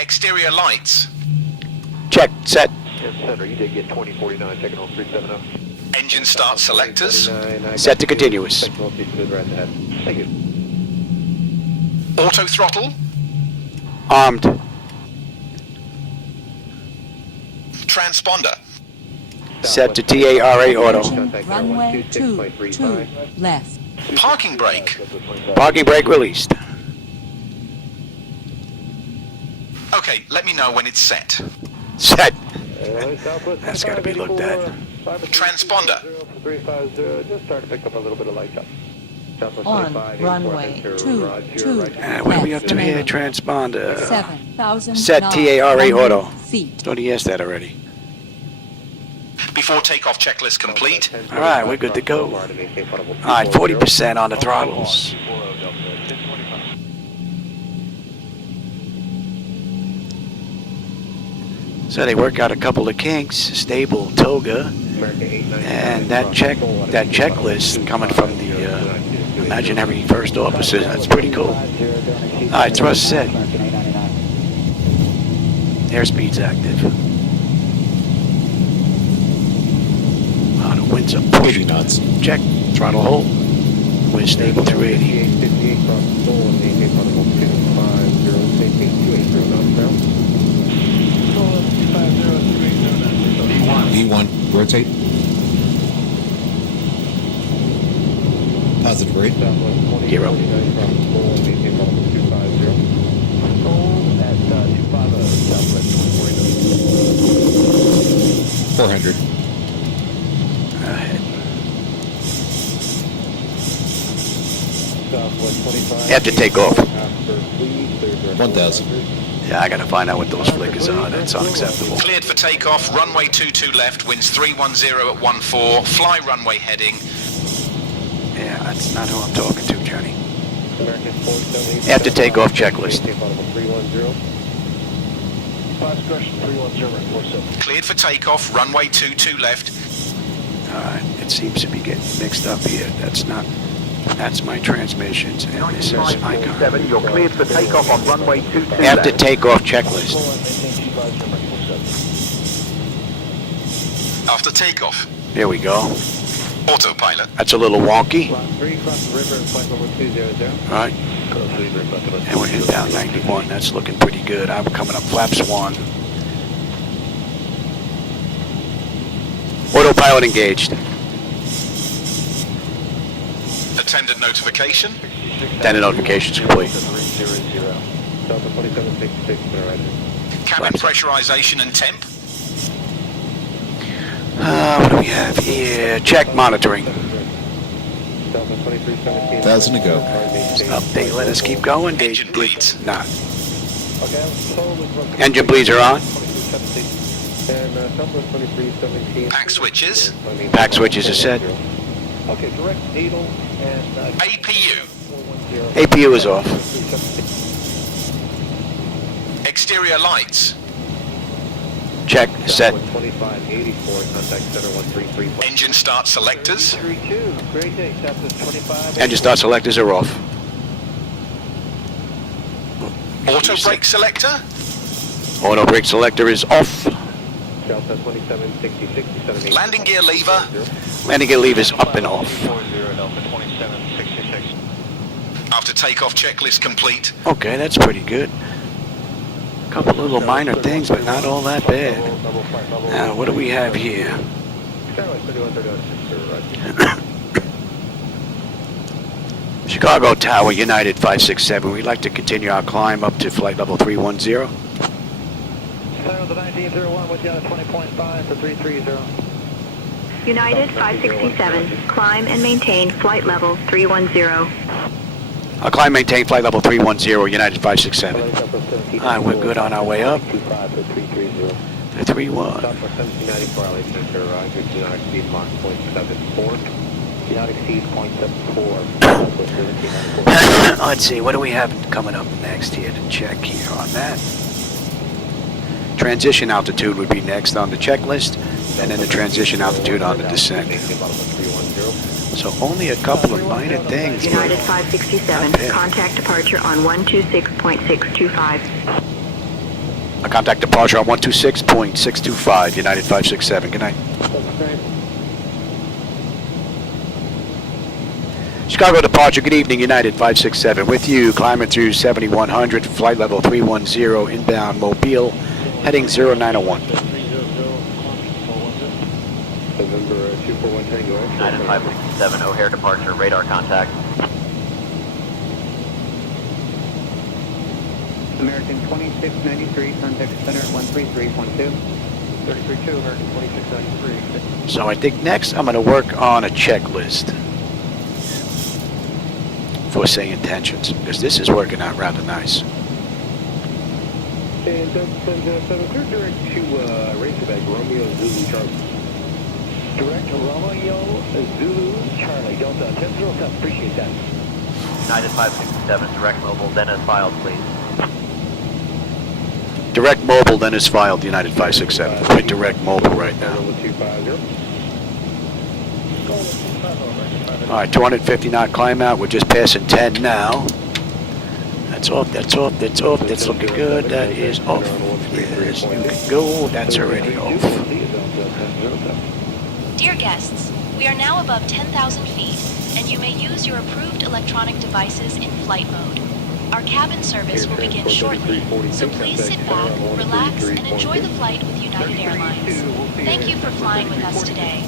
Exterior lights. Check. Set. Yes, Center, you did get 2049, taking on 370. Engine start selectors. Set to continuous. Thank you. Auto throttle. Armed. Transponder. Set to TARA auto. Runway 22 left. Parking brake. Parking brake released. Okay, let me know when it's set. Set. That's got to be looked at. Transponder. Just start to pick up a little bit of light up. On runway 22 What are we up to here? Transponder. 7,000 Set TARA auto. feet. Thought he asked that already. Before takeoff checklist complete. All right, we're good to go. All right, 40% on the throttles. So they work out a couple of kinks, stable, toga, and that checklist coming from the imaginary first officer. That's pretty cool. All right, thrust set. Airspeed's active. Wow, the winds are pushing. 80 knots. Check. Throttle hold. Wind stable through 80. V1, rotate. Positive grade. Hero. $400. Ahead. After takeoff. 1,000. Yeah, I gotta find out what those flickers are. That's unacceptable. Cleared for takeoff. Runway 22 left. Winds 310 at 14. Fly runway heading. Yeah, that's not who I'm talking to, Johnny. After takeoff checklist. Cleared for takeoff. Runway 22 left. Alright, it seems to be getting mixed up here. That's my transmissions, and this is icon. You're cleared for takeoff on runway 22 After takeoff checklist. After takeoff. Here we go. Autopilot. That's a little wonky. 3 across the river and flight level 200. Alright. And we're inbound 91. That's looking pretty good. I'm coming up flaps 1. Autopilot engaged. Attendant notification. Attendant notification's complete. Cabin pressurization and temp. What do we have here? Check monitoring. 1,000 to go. Update, let us keep going. Engine bleeds. Not. Engine bleeds are on. Pack switches. Pack switches are set. Okay, direct needle and APU. APU is off. Exterior lights. Check, set. Engine start selectors. Engine start selectors are off. Auto brake selector. Auto brake selector is off. Landing gear lever. Landing gear lever is up and off. After takeoff checklist complete. Okay, that's pretty good. Couple little minor things, but not all that bad. Now, what do we have here? Chicago Tower, United 567. We'd like to continue our climb up to flight level 310. United 567, climb and maintain flight level 310. I'll climb, maintain flight level 310, United 567. All right, we're good on our way up. The 3-1. Let's see, what do we have coming up next here to check here on that? Transition altitude would be next on the checklist, and then the transition altitude on the descent. So only a couple of minor things. United 567, contact departure on 126.625. A contact departure on 126.625, United 567. Good night. Chicago departure, good evening, United 567. With you, climbing through 7100, flight level 310, inbound Mobile, heading 0901. November 241 Tango X. United 567, O'Hare departure, radar contact. American 2693, contact center at 133.12. 332, American 2693. So I think next I'm going to work on a checklist for SayIntentions, because this is working out rather nice. And clear direct to Razorback, Romeo Zulu Charlie. Direct to Romeo Zulu Charlie, Delta 1007, appreciate that. United 567, direct mobile, then as filed, please. Direct mobile, then is filed, United 567. We're direct mobile right now. All right, 250 knot climb out. We're just passing 10 now. That's off, that's off, that's off. That's looking good. That is off. Yes, you can go. That's already off. Dear guests, we are now above 10,000 feet, and you may use your approved electronic devices in flight mode. Our cabin service will begin shortly, so please sit back, relax, and enjoy the flight with United Airlines. Thank you for flying with us today.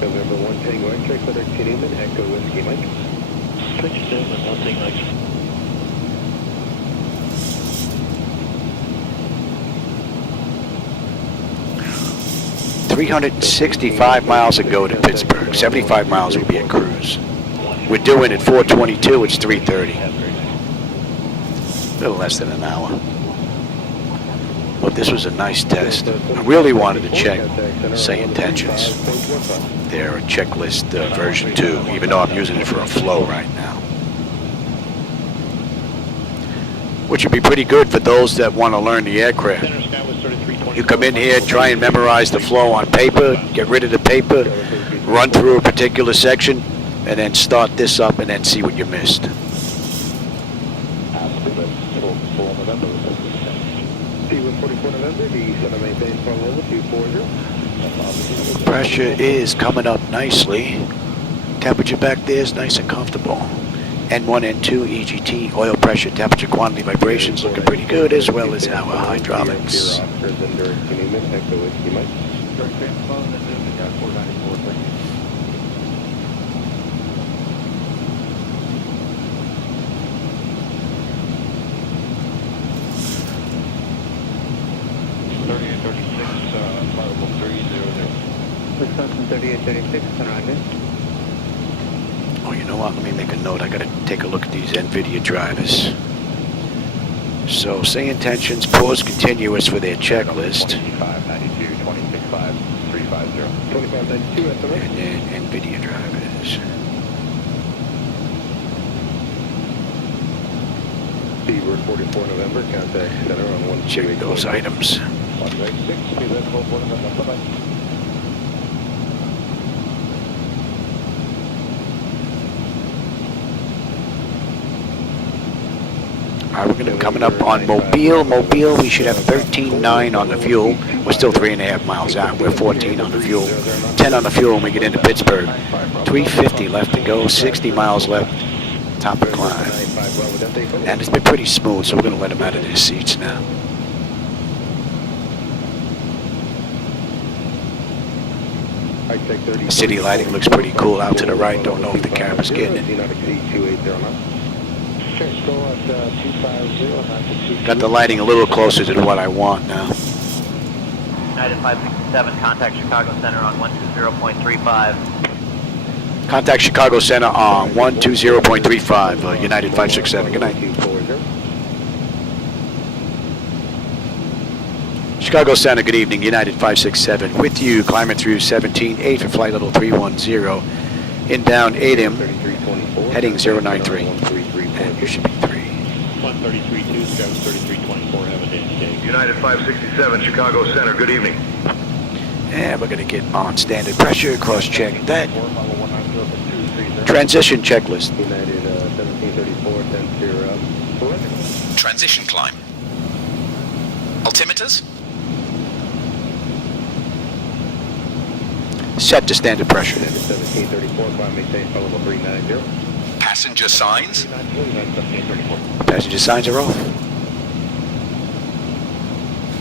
November 1 Tango X-ray, clear to Newman, Echo Whiskey Mike. Switch Newman, 1 Tango X-ray. 365 miles to go to Pittsburgh. 75 miles would be a cruise. We're doing at 422, it's 3:30. A little less than an hour. But this was a nice test. I really wanted to check SayIntentions. Their checklist version 2, even though I'm using it for a flow right now. Which would be pretty good for those that want to learn the aircraft. You come in here, try and memorize the flow on paper, get rid of the paper, run through a particular section, and then start this up and then see what you missed. Pressure is coming up nicely. Temperature back there is nice and comfortable. N1, N2, EGT, oil pressure, temperature, quantity, vibrations looking pretty good, as well as our hydraulics. Wisconsin 3836, Roger. Oh, you know what? Let me make a note. I gotta take a look at these NVIDIA drivers. So, SayIntentions, pause continuous for their checklist. 2592, 265, 350. 2592 at the right. And then NVIDIA drivers. Seabird 44 November, contact center on 1. Check those items. 196, be visible for November. Bye-bye. Alright, we're gonna be coming up on Mobile. Mobile, we should have 13.9 on the fuel. We're still 3.5 miles out. We're 14 on the fuel. 10 on the fuel when we get into Pittsburgh. 350 left to go, 60 miles left. Top of climb. And it's been pretty smooth, so we're gonna let them out of their seats now. The city lighting looks pretty cool out to the right. Don't know if the camera's getting it. Got the lighting a little closer to what I want now. United 567, contact Chicago Center on 120.35. Contact Chicago Center on 120.35, United 567. Good night. Chicago Center, good evening, United 567. With you, climbing through 17.8 for flight level 310. Inbound 8M, heading 093. And you should be 3. 133.2, Scout 3324, have a day. United 567, Chicago Center, good evening. And we're going to get on standard pressure, cross-check that. Transition checklist. United 1734, 10-0. Transition climb. Altimeters? Set to standard pressure. 1734, climb maintain, follow 390. Passenger signs? Passenger signs are off.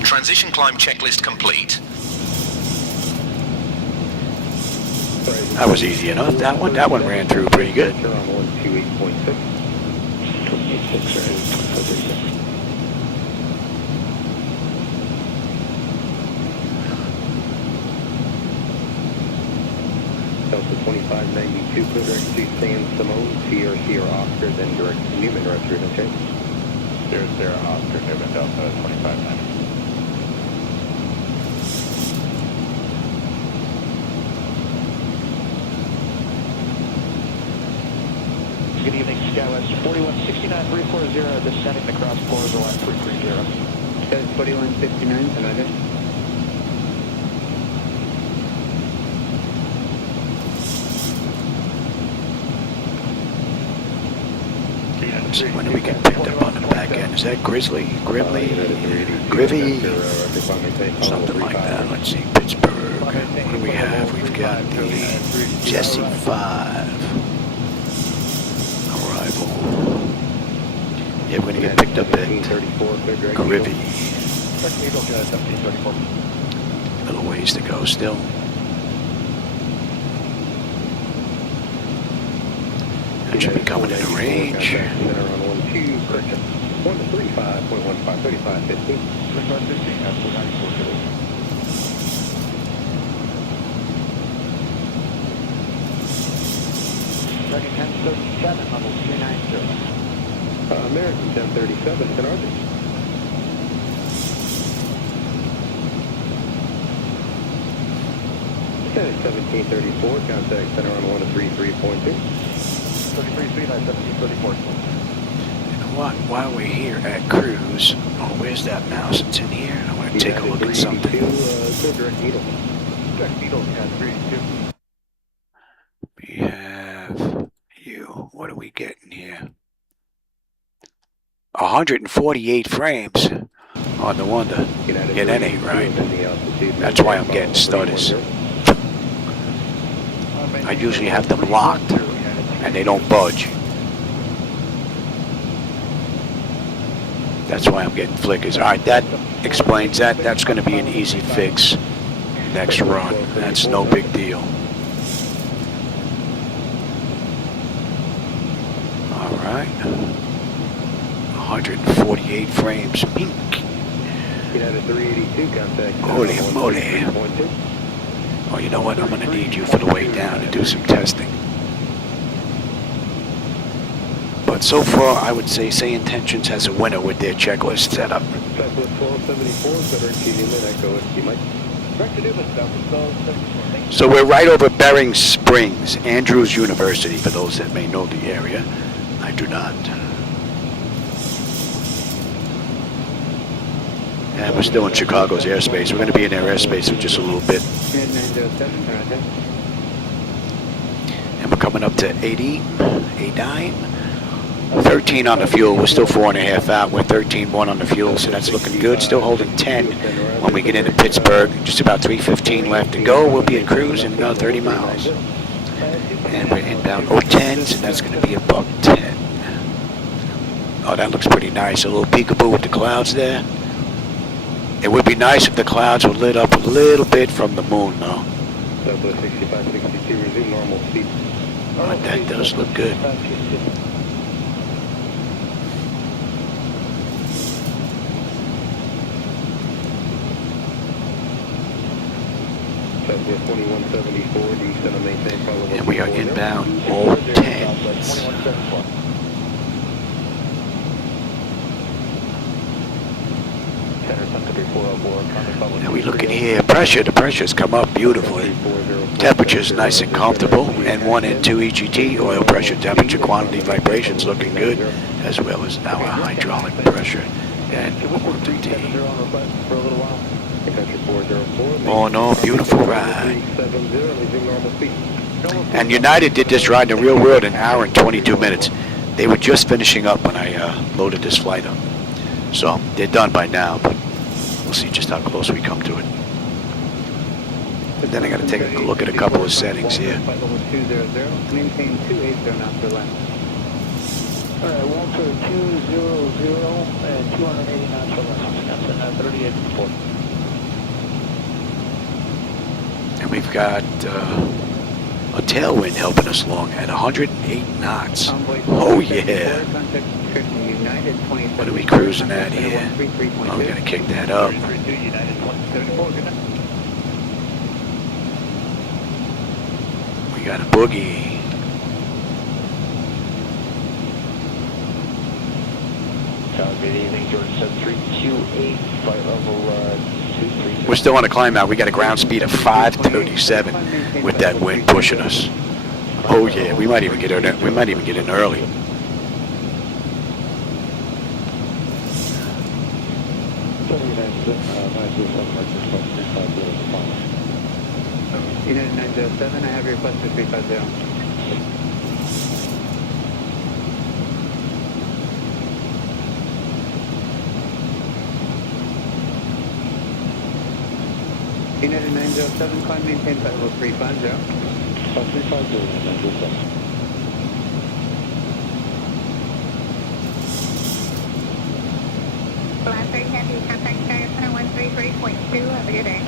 Transition climb checklist complete. That was easy enough. That one ran through pretty good. Delta 2592, clear direct to San Simone, Sierra Oscar, then direct to Newman, right through, okay? Sierra Oscar, Newman, Delta 2592. Good evening, Skywest 4169-340, descending across Floresville at 330. Skywest 4169, Commander. So when do we get picked up on the back end? Is that Grizzly? Grivy? Something like that. Let's see, Pittsburgh. What do we have? We've got the Jesse 5 arrival. Yeah, we're going to get picked up at Grivy. A little ways to go still. That should be coming into range. 135.15, 3550. American 1037, level 390. American 1037, Can Arthur. Senate 1734, contact center on 133.2. 33 by 1734. You know what? While we're here at cruise, oh, where's that mouse? It's in here. I want to take a look at something. Direct needle. Direct needle, yeah, 382. We have you. What are we getting here? 148 frames on the Wonder. Yeah, that ain't right. That's why I'm getting stutters. I usually have them locked, and they don't budge. That's why I'm getting flickers. All right, that explains that. That's going to be an easy fix next run. That's no big deal. All right. 148 frames. Pink. United 382, contact. Holy moly. Oh, you know what? I'm going to need you for the way down to do some testing. But so far, I would say SayIntentions has a winner with their checklist set up. So we're right over Bering Springs, Andrews University, for those that may know the area. I do not. And we're still in Chicago's airspace. We're going to be in their airspace in just a little bit. And we're coming up to 89. 13 on the fuel. We're still 4.5 out. We're 13.1 on the fuel, so that's looking good. Still holding 10 when we get into Pittsburgh. Just about 3:15 left to go. We'll be in cruise in another 30 miles. And we're inbound 010s, and that's going to be about 10. Oh, that looks pretty nice. A little peekaboo with the clouds there. It would be nice if the clouds were lit up a little bit from the moon, though. But that does look good. And we are inbound all 10s. Now we look at here, pressure, the pressure's come up beautifully. Temperature's nice and comfortable, N1 and 2 EGT, oil pressure, temperature, quantity, vibrations looking good, as well as our hydraulic pressure and quantity. Oh no, beautiful ride. And United did this ride in the real world in an hour and 22 minutes. They were just finishing up when I loaded this flight up. So they're done by now, but we'll see just how close we come to it. And then I got to take a look at a couple of settings here. Maintain 280 knots per left. All right, Walter 200 and 280 knots per left. That's 38 4. And we've got a tailwind helping us along at 108 knots. Oh yeah. What are we cruising at here? Oh, we gotta kick that up. We got a boogie. Good evening, George 7328, flight level 23. We're still on a climb out. We got a ground speed of 537 with that wind pushing us. Oh yeah, we might even get in. We might even get in early. United 907, I have your request for 350. United 907, climb maintain flight level 350. 350, 907. Last 3 Happy, contact Sky Center 133.2, have a good day.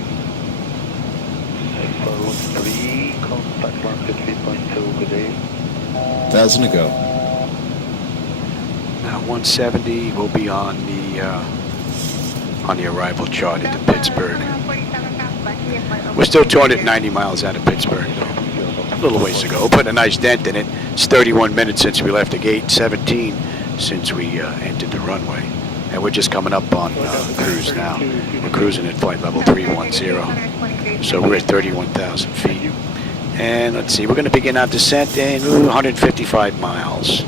3, contact 133.2, good day. 1,000 to go. Now 170 will be on the arrival chart into Pittsburgh. We're still 290 miles out of Pittsburgh, though. A little ways to go. Put a nice dent in it. It's 31 minutes since we left the gate, 17 since we entered the runway. And we're just coming up on cruise now. We're cruising at flight level 310. So we're at 31,000 feet. And let's see, we're going to begin our descent in 155 miles.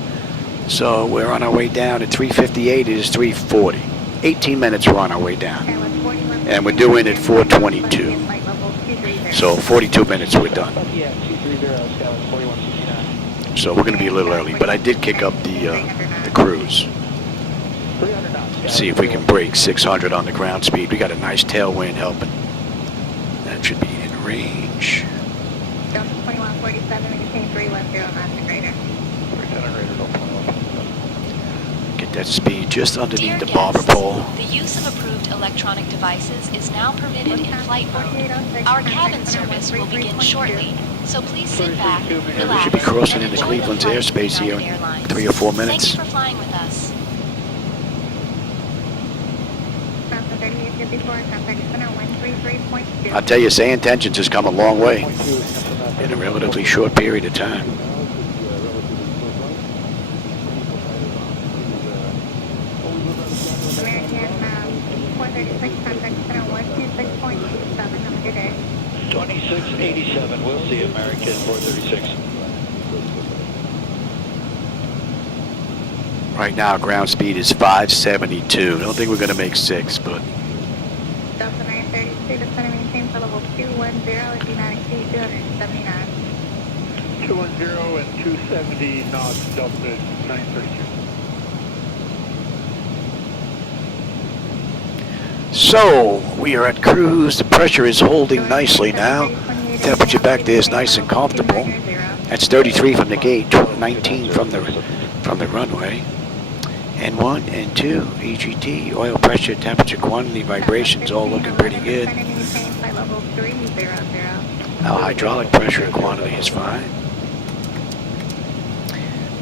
So we're on our way down at 358. It is 340. 18 minutes we're on our way down. And we're due in at 422. So 42 minutes we're done. So we're going to be a little early, but I did kick up the cruise. Let's see if we can break 600 on the ground speed. We got a nice tailwind helping. That should be in range. Delta 2147, maintain 310 knots and greater. Get That speed just underneath Dear the barber guests, pole. the use of approved electronic devices is now permitted in flight mode. Our cabin service will begin shortly, so please sit back, And we relax, should be crossing and into enjoy the Cleveland's flight with airspace here United in Airlines. 3 or 4 Thank minutes. you for flying with us. I'll tell you, SayIntentions has come a long way in a relatively short period of time. American 436, contact center 126.27, have a good day. 2687, we'll see American 436. Right now, ground speed is 572. I don't think we're going to make 6, but Delta 932, descend and maintain for level 210 and do not exceed 279. 210 and 270 knots, Delta 932. so we are at cruise. The pressure is holding nicely now. Temperature back there is nice and comfortable. That's 33 from the gate, 19 from the runway. N1, N2, EGT, oil pressure, temperature, quantity, vibrations, all looking pretty good. Our hydraulic pressure and quantity is fine.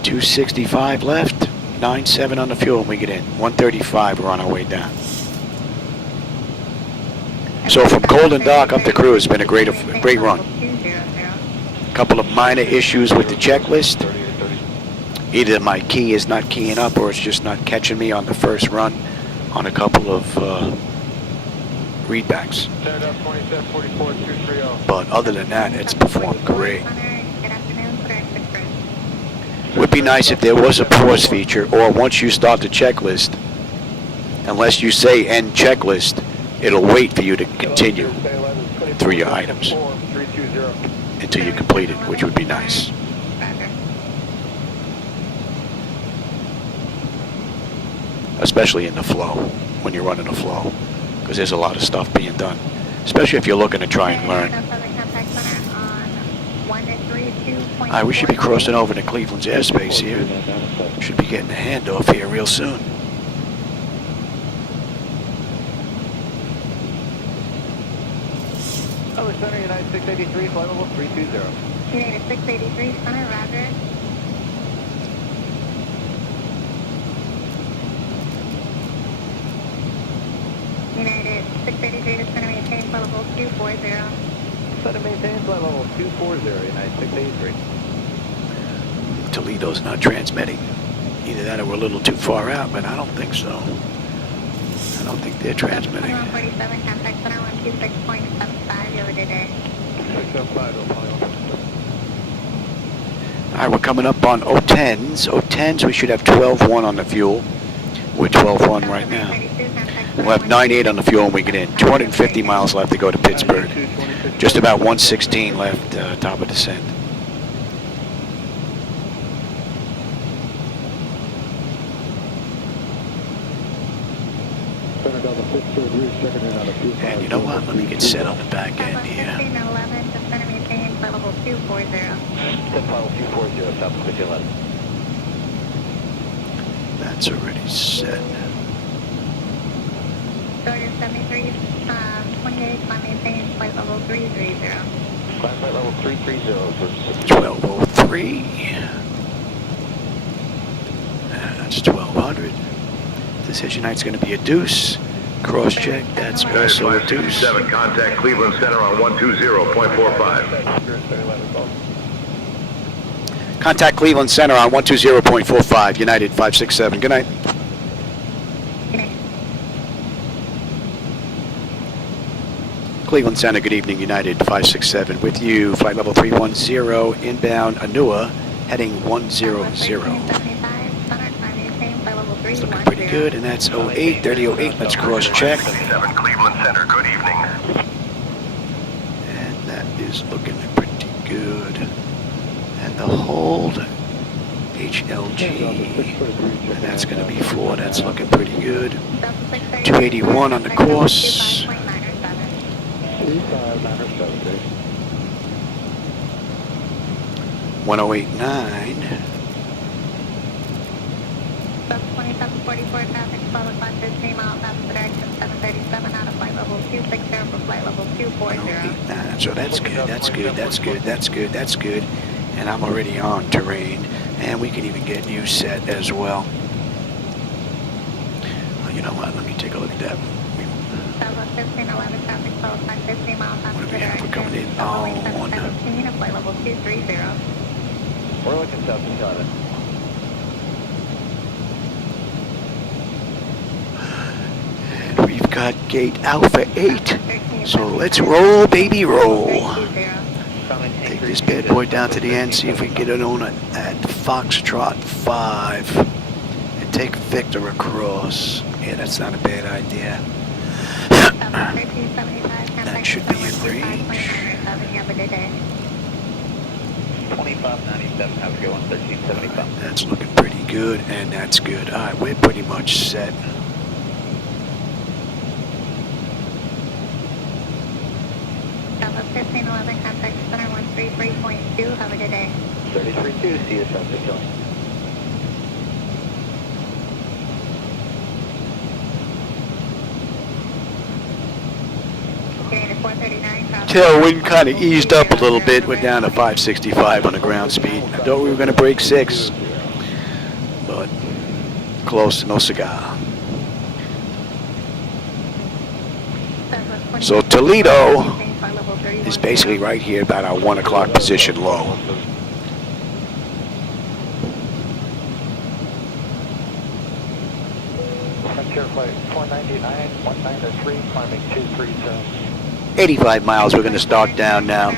265 left, 97 on the fuel when we get in. 135, we're on our way down. So from cold and dark up to cruise, it's been a great run. Couple of minor issues with the checklist. Either my key is not keying up or it's just not catching me on the first run on a couple of readbacks. But other than that, it's performed great. Would be nice if there was a pause feature, or once you start the checklist, unless you say end checklist, it'll wait for you to continue through your items until you complete it, which would be nice. Especially in the flow, when you're running a flow, because there's a lot of stuff being done, especially if you're looking to try and learn. Alright, we should be crossing over to Cleveland's airspace here. Should be getting a handoff here real soon. Hello, Center, United 683, flight level 320. United 683, Center, roger. United 683, descend and maintain flight level 240. Descend and maintain flight level 240, United 683. Toledo's not transmitting. Either that or we're a little too far out, but I don't think so. I don't think they're transmitting. 2147, contact center 126.75, you have a good day. 675, Alright, we're coming up on 010s. 010s, we should have 12.1 on the fuel. We're 12.1 right now. We'll have 9.8 on the fuel when we get in. 250 miles left to go to Pittsburgh. Just about 116 left, top of descent. And you know what? Let me get set on the back end here. 1511, descend and maintain flight level 240. Flight level 240, south of 1511. That's already set. Georgia 73, 28, climb maintain flight level 330. Climb flight level 330, 1203. That's 1200. Decision night's going to be a deuce. Cross check, that's also a deuce. 7, contact Cleveland Center on 120.45. Contact Cleveland Center on 120.45, United 567. Good night. Cleveland Center, good evening, United 567. With you, flight level 310, inbound Anua, heading 100. It's looking pretty good, and that's 08, 3008. Let's cross check. 7 Cleveland Center, good evening. And that is looking pretty good. And the hold, HLG, and that's going to be 4. That's looking pretty good. 281 on the course. 1089. Sub 2744 traffic, follow 515 miles out of direction 737 out of flight level 260 for flight level 240. So that's good, that's good, that's good, that's good, that's good. And I'm already on terrain. And we can even get you set as well. You know what, let me take a look at that. Sub 1511 traffic, follow 515 miles out of direction. We're coming in on. 717 at flight level 230. We're looking south to Charlotte. And we've got gate Alpha 8. So let's roll, baby, roll. Take this bad boy down to the end, see if we can get it on at Foxtrot 5. And take Victor across. Yeah, that's not a bad idea. That should be in range. 2597, have to go on 1375. That's looking pretty good, and that's good. All right, we're pretty much set. Alpha 1511, contact center 133.2, have a good day. 33.2, see you south to Charlotte. Tailwind kind of eased up a little bit. We're down to 565 on the ground speed. I thought we were going to break 6, but close to no cigar. So Toledo is basically right here about our 1 o'clock position low. Frontier flight 499, 193, climbing 230. 85 miles, we're going to start down now.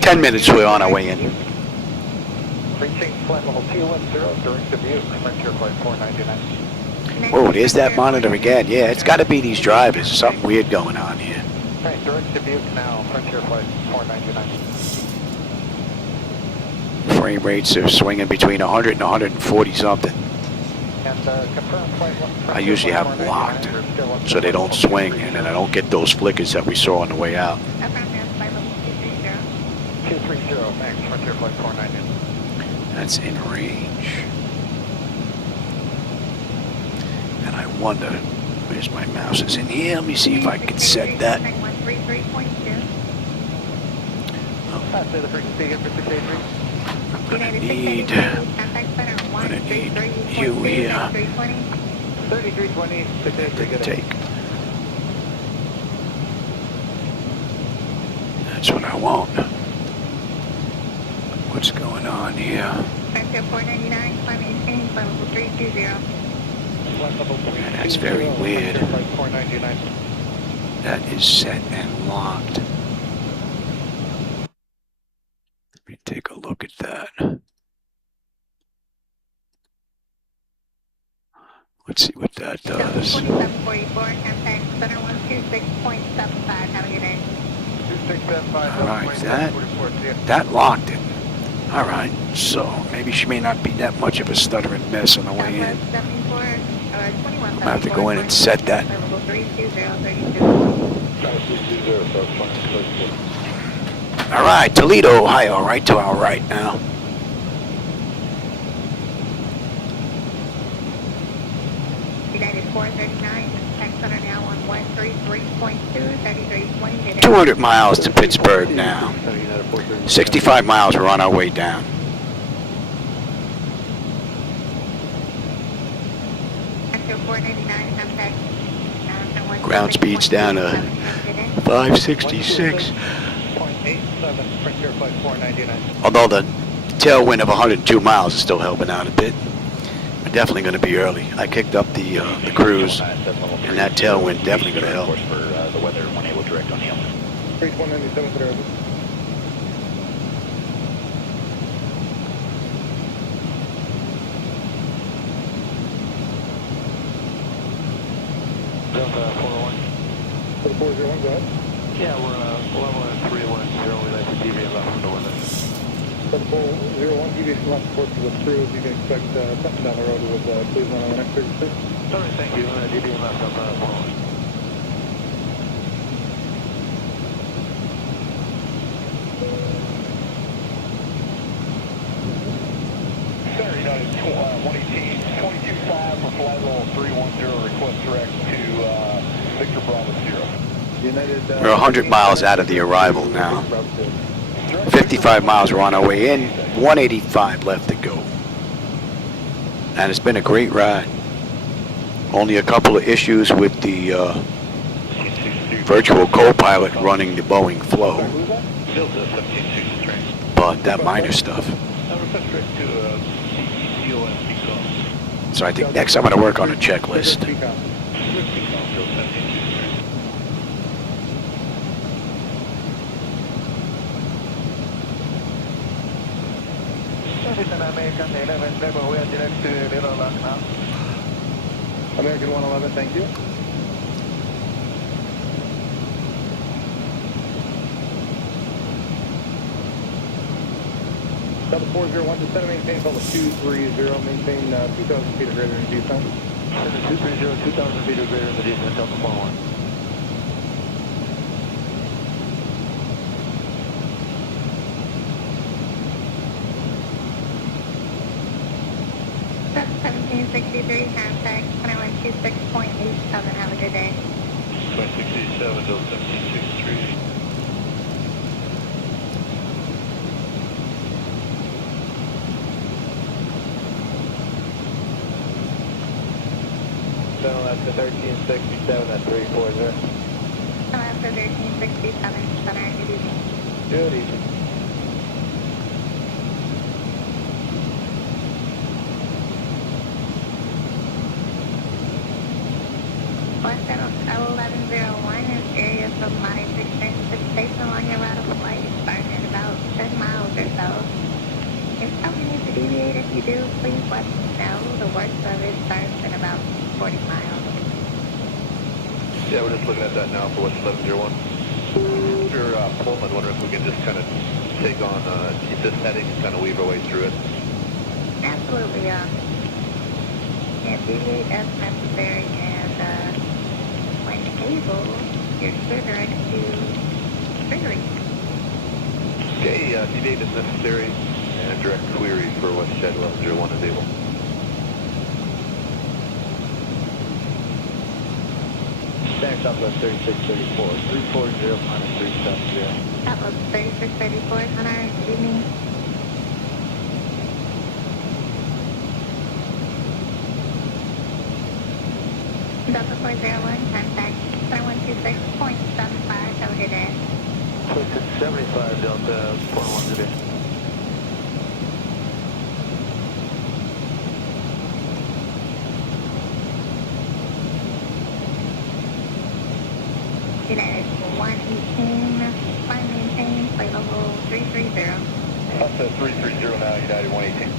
10 minutes, we're on our way in. Reaching flight level 210, direct to Butte, Frontier flight 499. Oh, there's that monitor again. Yeah, it's got to be these drivers. Something weird going on here. Right, direct to Butte now, Frontier flight 499. Frame rates are swinging between 100 and 140 something. And confirm flight I usually have them locked so they don't swing, and then I don't get those flickers that we saw on the way out. 230, thanks, Frontier flight 499. That's in range. And I wonder, where's my mouse? Is in here. Let me see if I can set that. I'm gonna need you here. 3320, Take. That's what I want. What's going on here? That's very weird. That is set and locked. Let me take a look at that. Let's see what that does. 2744, contact center 126.75, have a good day. All right, that locked it. All right, so maybe she may not be that much of a stuttering mess on the way in. I'm gonna have to go in and set that. All right, Toledo, Ohio, right to our right now. United 439, contact center now on 133.2, 3320. 200 miles to Pittsburgh now. 65 miles, we're on our way down. Ground speed's down to 566. Although the tailwind of 102 miles is still helping out a bit. We're definitely going to be early. I kicked up the cruise, and that tailwind definitely going to help. The weather when able direct on the element. 3197 for the Delta 401, go ahead. Yeah, we're level at 310. We'd like to deviate left from the weather. Delta 401, deviation left towards the cruise. You can expect something down the road with Cleveland on the next 36. Sorry, thank you. Deviate left on 401. Center United 118, We're 100 miles out of the arrival now. 55 miles, we're on our way in. 185 left to go. And it's been a great ride. Only a couple of issues with the virtual co-pilot running the Boeing flow. But that minor stuff. So I think next I'm going to work on a checklist. American 111, thank you. Delta 401 to center, maintain level 230, maintain 2,000 feet or greater in descent. 230, 2,000 feet or greater in the descent, Delta 401. That's 1763, contact 2126.87, have a good day. 2067 to 1763. After 1367 at 340. After 1367, center, good evening. Good evening. L1101 is area of moderate extent precipitation along your route of flight, starting at about 10 miles or so. If something needs to deviate, if you do, please let me know. The worst of it starts at about 40 miles. Yeah, we're just looking at that now for what's 1101. Mr. Pullman, wondering if we can just kind of take on, keep this heading and kind of weave our way through it. Absolutely, and deviate as necessary, and when able, you're triggered to triggering. Okay, deviate as necessary and direct query for what Shed 1101 is able. Stack Southwest 3634, 340 minus 370. Southwest 3634, Hunter, good evening. Delta 401, contact 126.75, have a good day. 2675 Delta 401 today. United 118, flight maintain, flight level 330. Up to 330 now, United 118.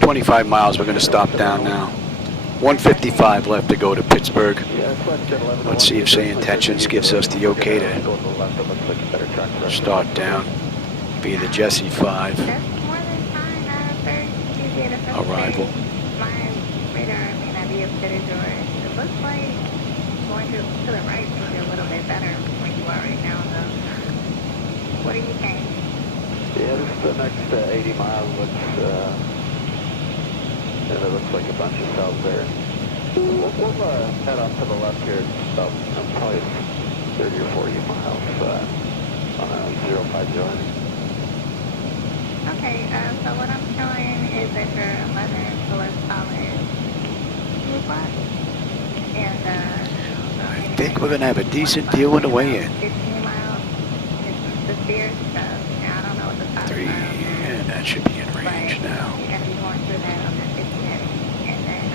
.25 miles, we're going to stop down now. 155 left to go to Pittsburgh. Let's see if SayIntentions gives us the okay to start down via the Jesse 5 arrival. My radar may not be as good as yours. It looks like going to the right may be a little bit better where you are right now, though. What do you think? Yeah, this is the next 80 miles looks, and it looks like a bunch of cells there. We'll head off to the left here. It's about probably 30 or 40 miles on a 050. Okay, so what I'm showing is that you're 11 below solid bus, and I think we're going to have a decent deal on the way in. 15 miles, it's the steer stuff. Now, I don't know what the top 3, yeah, that should be in range now. You're going to be going through that on the 15, and then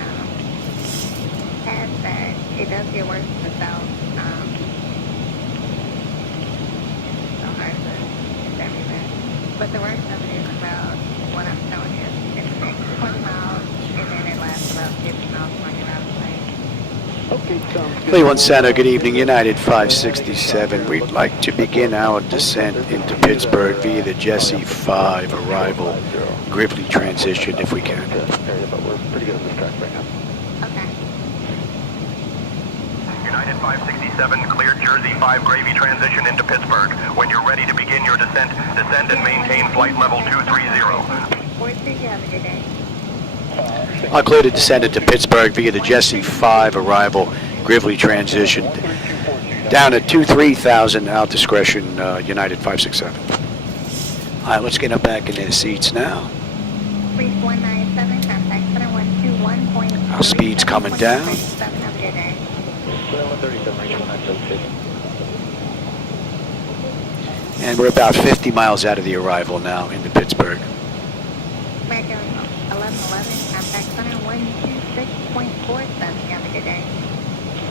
past that, it does get worse in the south. So hard to, it's everywhere. But the worst of it is about what I'm showing you. It's the next 20 miles, and then it lasts about 50 miles when you're out of place. Okay, sounds good. Cleveland Center, good evening, United 567. We'd like to begin our descent into Pittsburgh via the Jesse 5 arrival. Gravely transition if we can. But we're pretty good on this track right now. Okay. United 567, clear Jersey 5 gravy transition into Pittsburgh. When you're ready to begin your descent, descend and maintain flight level 230. 242, you have a good day. All clear to descend into Pittsburgh via the Jesse 5 arrival. Gridley transition down at 23,000 out discretion, United 567. All right, let's get them back in their seats now. Brief 197, contact center 121.3. Our speed's coming down. Have a good day. 137, reach 197. And we're about 50 miles out of the arrival now into Pittsburgh. American 1111, contact center 126.47. Have a good day.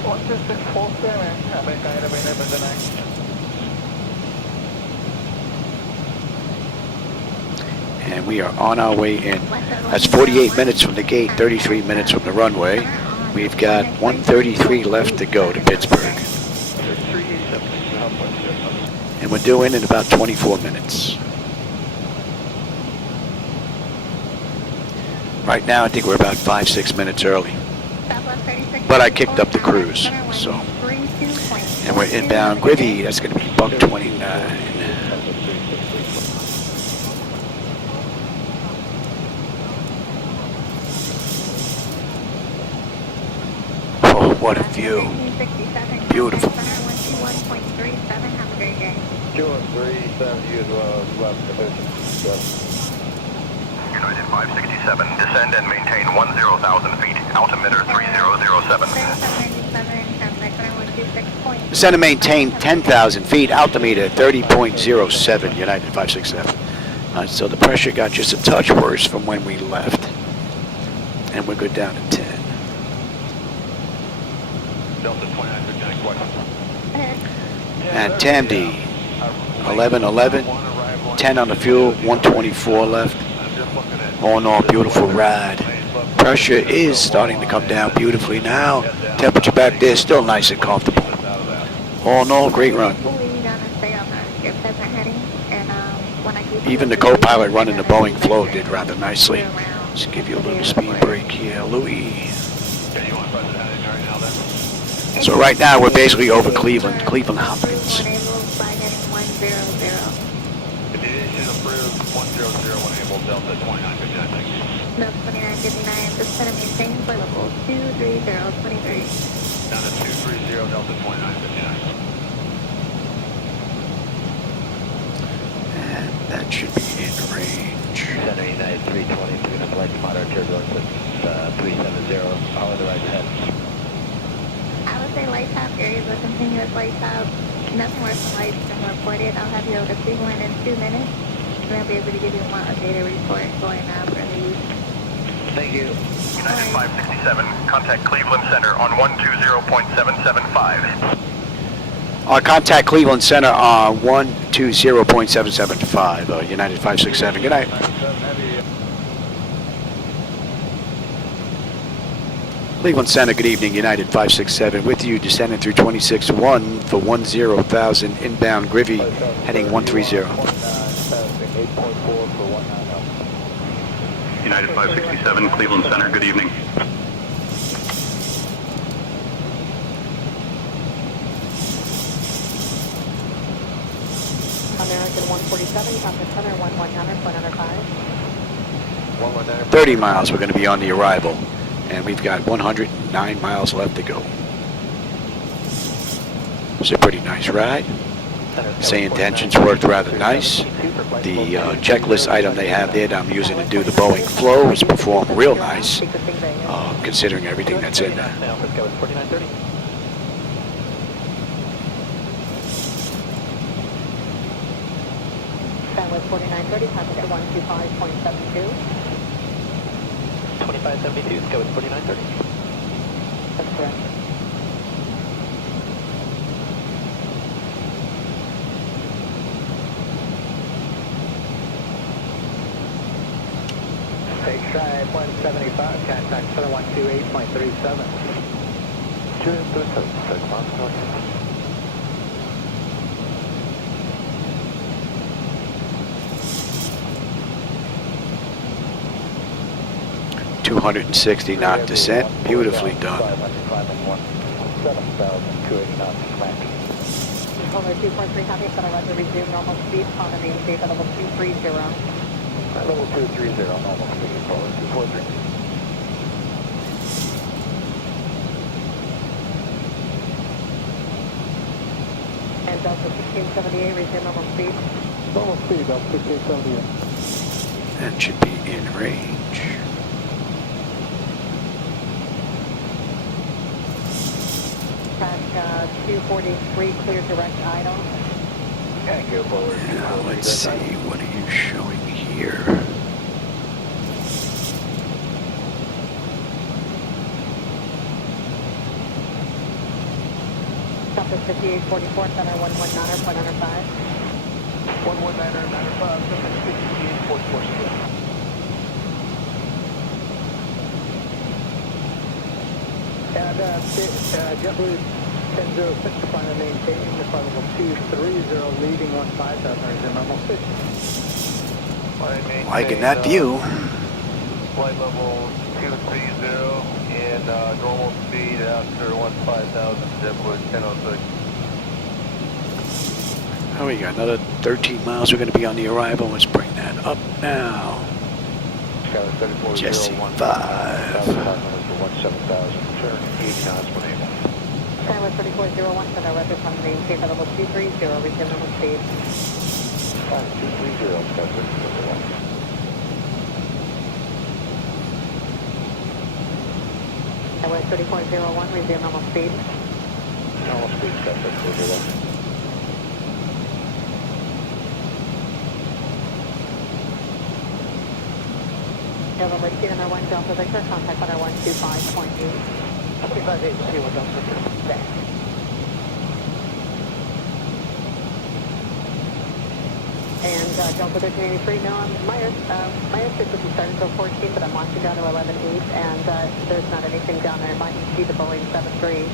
12647, American airliner for the next. And we are on our way in. That's 48 minutes from the gate, 33 minutes from the runway. We've got 133 left to go to Pittsburgh. And we're due in about 24 minutes. Right now, I think we're about 5-6 minutes early. But I kicked up the cruise, so. And we're inbound Gridley, that's going to be buck 29. Oh, what a view. Beautiful. 237, you as well, left division. United 567, descend and maintain 10,000 feet, altimeter 3007. Descend and maintain 10,000 feet, altimeter 30.07, United 567. So the pressure got just a touch worse from when we left. And we're good down to 10. Delta 29, good night, question. And Tamdi, 1111, 10 on the fuel, 124 left. All in all, beautiful ride. Pressure is starting to come down beautifully now. Temperature back there is still nice and comfortable. All in all, great run. Even the co-pilot running the Boeing flow did rather nicely. Let's give you a little speed break here, Louis. So right now we're basically over Cleveland Hopkins. Delta 2959. Delta 2959, descend and maintain flight level 23023. Down to 230, Delta 2959. And that should be in range. Center United 320, we're going to flight spotter turbulence at 370, all of the right ahead. I would say light top areas with continuous light top. Nothing worse than lights been reported. I'll have you over to Cleveland in 2 minutes. And I'll be able to give you a data report going for the use. Thank you. United 567, contact Cleveland Center on 120.775. Contact Cleveland Center on 120.775, United 567. Good night. Cleveland Center, good evening, United 567. With you, descending through 26-1 for 10,000, inbound Gridley, heading 130. United 567, Cleveland Center, good evening. American 147, contact center 119.5. 30 miles we're going to be on the arrival, and we've got 109 miles left to go. It's a pretty nice ride. SayIntentions worked rather nice. The checklist item they have there that I'm using to do the Boeing flow has performed real nice, considering everything that's in there. Southwest 4930, contact 125.72. 2572, go with 4930. That's correct. Take shy 175, contact center 128.37. 237, miles north. 260 knot descent, beautifully done. 7,280 knots smack. Over 243, copy, center, roger, resume normal speed, on the main tape at level 230. Level 230, normal speed, forward 243. And Delta 1678, resume normal speed. Normal speed, Delta 1678. That should be in range. Track 243, clear direct idle. And go forward. Now let's see, what are you showing here? Compass 5844, center 119er, point under 5. 119er, 95, 5844 still. And JetBlue 1006, climb and maintain the flight level 230, leading 15,000, resume normal speed. Liking that view. Flight level 230 and normal speed after 15,000, JetBlue 1006. Oh, we got another 13 miles. We're going to be on the arrival. Let's bring that up now. Jesse 5. 17,000, turn 8 knots, 181. Skyway 3401, center weather from the Cape level 230, resume normal speed. 230, Skyway 3401. Skyway 3401, resume normal speed. Normal speed, Skyway 3401. November 2, number 1, Delta Victor, contact on our 125.8. 25.8, see what Delta Victor. Back. And Delta 1383, no, my airspace doesn't start until 14, but I'm launching down to 11.8, and there's not anything down there. Might see the Boeing 73,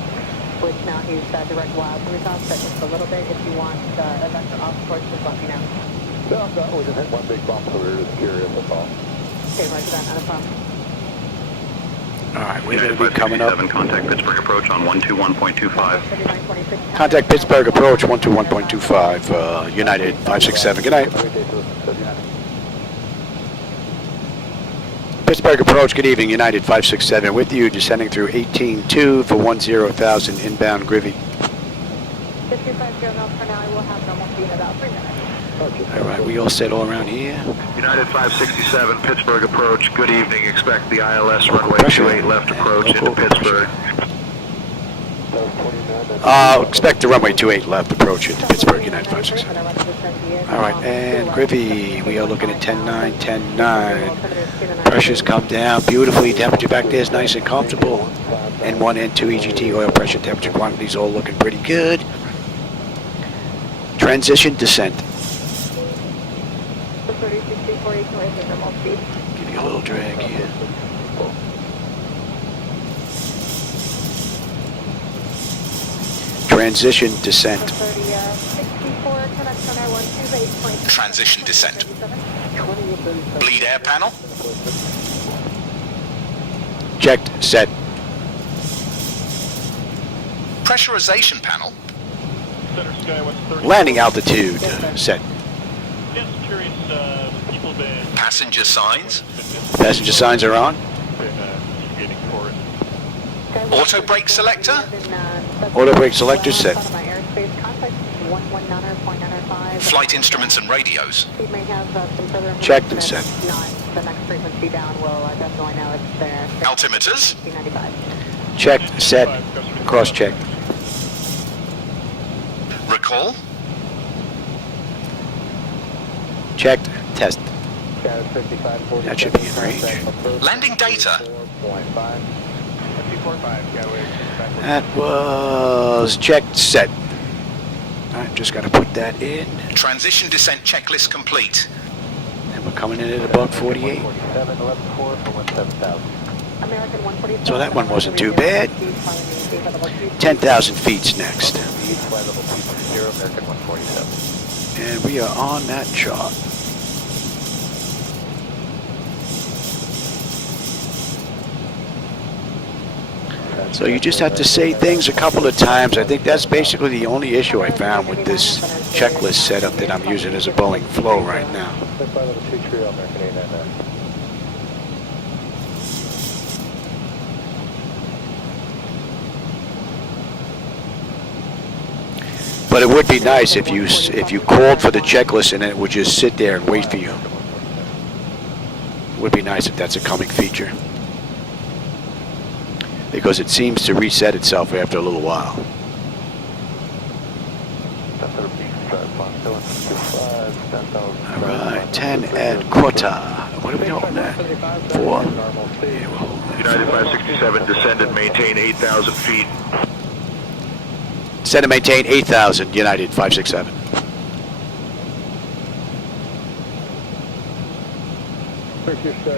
which now he's direct wild. So we can offset just a little bit. If you want a vector off course, just let me know. No, we just hit one big bump, so we were just curious, that's all. Okay, roger that, not a problem. All right, we're going to be coming up. Contact Pittsburgh approach on 121.25. Contact Pittsburgh approach 121.25, United 567. Good night. Pittsburgh approach, good evening, United 567 with you, descending through 18.2 for 10,000 inbound Grivy. 5250 knots for now, I will have normal speed in about 3 minutes. All right, we all set all around here. United 567, Pittsburgh approach. Good evening. Expect the ILS runway 28 left approach into Pittsburgh. Expect the runway 28 left approach into Pittsburgh, United 567. All right, and Grivy, we are looking at 10.9, 10.9. Pressure's come down beautifully. Temperature back there is nice and comfortable. N1, N2, EGT, oil pressure, temperature quantities all looking pretty good. Transition descent. Give you a little drag here. Transition descent. Transition descent. Bleed air panel. Checked, set. Pressurization panel. Landing altitude, set. Passenger signs. Passenger signs are on. Auto brake selector. Auto brake selector set. Flight instruments and radios. Checked and set. Altimeters. Checked, set, cross-checked. Recall. Checked, test. That should be in range. Landing data. That was checked, set. Alright, just got to put that in. Transition descent checklist complete. And we're coming in at about 48. So that one wasn't too bad. 10,000 feet's next. And we are on that chart. So you just have to say things a couple of times. I think that's basically the only issue I found with this checklist setup that I'm using as a Boeing Flow right now. But it would be nice if you called for the checklist and then it would just sit there and wait for you. It would be nice if that's a coming feature, because it seems to reset itself after a little while. All right, 10 and quarter. What are we holding at? 4? Yeah, we're holding at United 567, descend and maintain 8,000 feet. Descend and maintain 8,000, United 567. Turkish 2,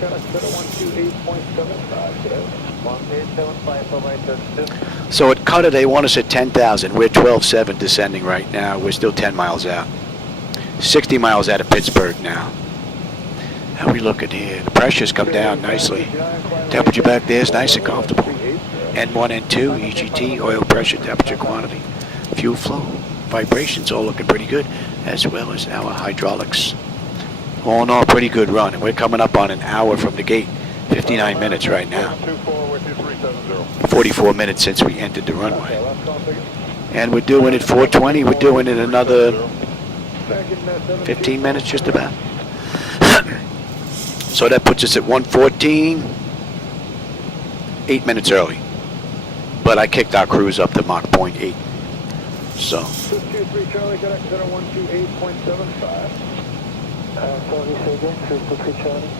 contact 128.75 today. 18755 So at Qatar they want us at 10,000. We're 12.7 descending right now. We're still 10 miles out. 60 miles out of Pittsburgh now. How are we looking here? The pressure's come down nicely. Temperature back there is nice and comfortable. N1, N2, EGT, oil pressure, temperature, quantity, fuel flow, vibrations all looking pretty good, as well as our hydraulics. All in all, pretty good run. And we're coming up on an hour from the gate. 59 minutes right now. 44 minutes since we entered the runway. And we're doing it 420. We're doing it another 15 minutes just about. So that puts us at 114. 8 minutes early. But I kicked our cruise up to Mach 0.8. So. 623 Charlie, contact 128.75. So we say again, 623 Charlie.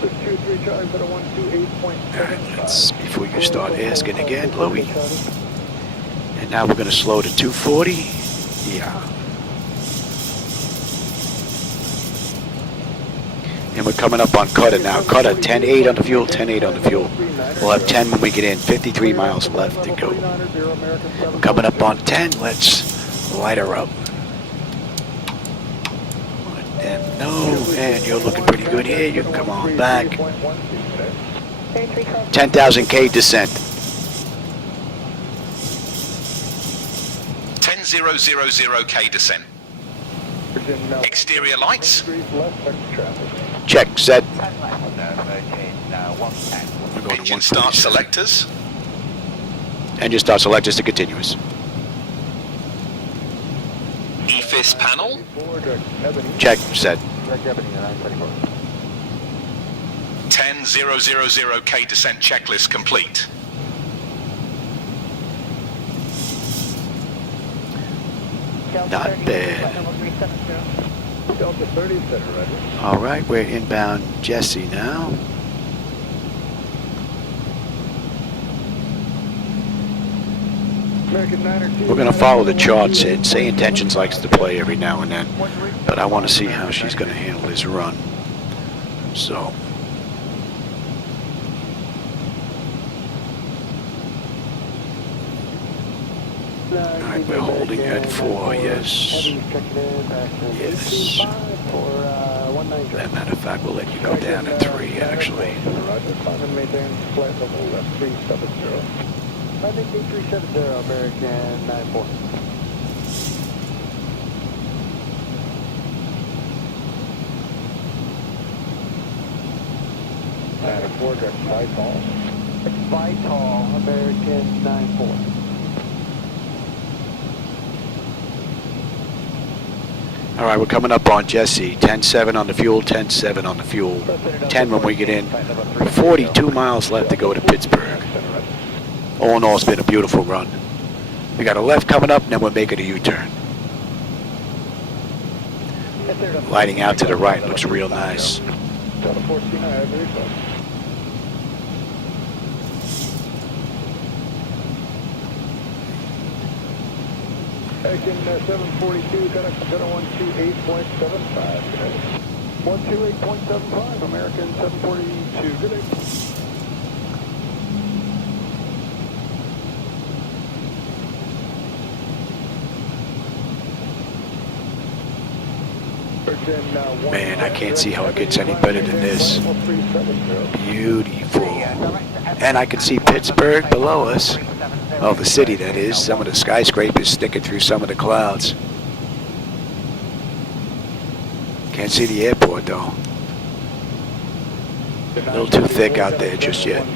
623 Charlie, 128.75. That's before you start asking again, Louis. And now we're going to slow to 240. Yeah. And we're coming up on Qatar now. Qatar, 10.8 on the fuel, 10.8 on the fuel. We'll have 10 when we get in. 53 miles left to go. We're coming up on 10. Let's light her up. And no, and you're looking pretty good here. You can come on back. 10,000 K descent. 10,000 K descent. Exterior lights. Check, set. Engine start selectors. Engine start selectors to continuous. EFIS panel. Check, set. 10,000 K descent checklist complete. Not bad. All right, we're inbound Jesse now. We're going to follow the charts in. SayIntentions likes to play every now and then, but I want to see how she's going to handle this run. So. Alright, we're holding at 4, yes. Yes. As a matter of fact, we'll let you go down at 3, actually. I think 8370, American 94. And a 4 direct Vital. Vital, American 94. Alright, we're coming up on Jesse. 10.7 on the fuel, 10.7 on the fuel. 10 when we get in. 42 miles left to go to Pittsburgh. All in all, it's been a beautiful run. We got a left coming up, and then we're making a U-turn. Lighting out to the right looks real nice. Again, 742, contact 128.75 today. 128.75, American 742, good day. Man, I can't see how it gets any better than this. Beautiful. And I can see Pittsburgh below us. Oh, the city, that is. Some of the skyscrapers sticking through some of the clouds. Can't see the airport, though. A little too thick out there just yet.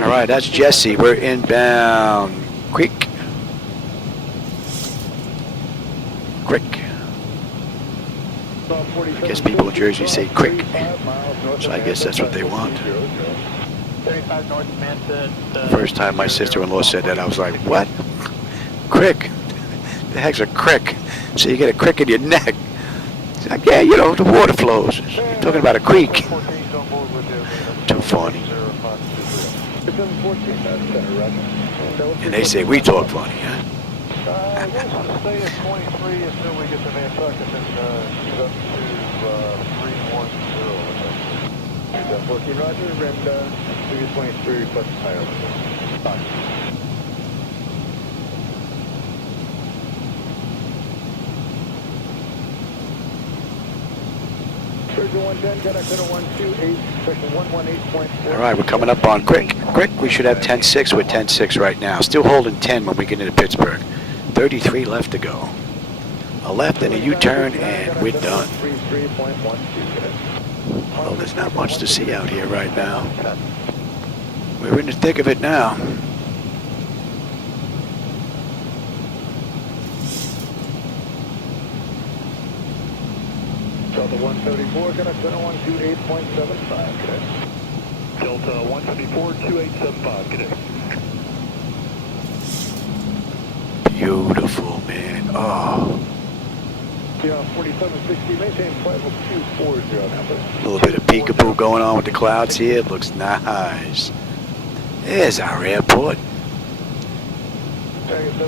All right, that's Jesse. We're inbound. Quick. I guess people in Jersey say quick, so I guess that's what they want. First time my sister-in-law said that, I was like, what? Crick? The heck's a crick? So you get a crick in your neck. She's like, yeah, you know, the water flows. You're talking about a creek. Too funny. And they say we talk funny, huh? We'll stay at 23 until we get to Nantucket and shoot up to 310. 14 Roger, and 23 plus pilot. All right, we're coming up on quick. We should have 10.6 with 10.6 right now. Still holding 10 when we get into Pittsburgh. 33 left to go. A left and a U-turn, and we're done. Well, there's not much to see out here right now. We're in the thick of it now. Delta 134, got a center 128.75, cadet. Delta 154, 2875, cadet. Beautiful, man. Oh. Yeah, 4760, maintain flight level 240 now. A little bit of peekaboo going on with the clouds here. It looks nice. There's our airport. And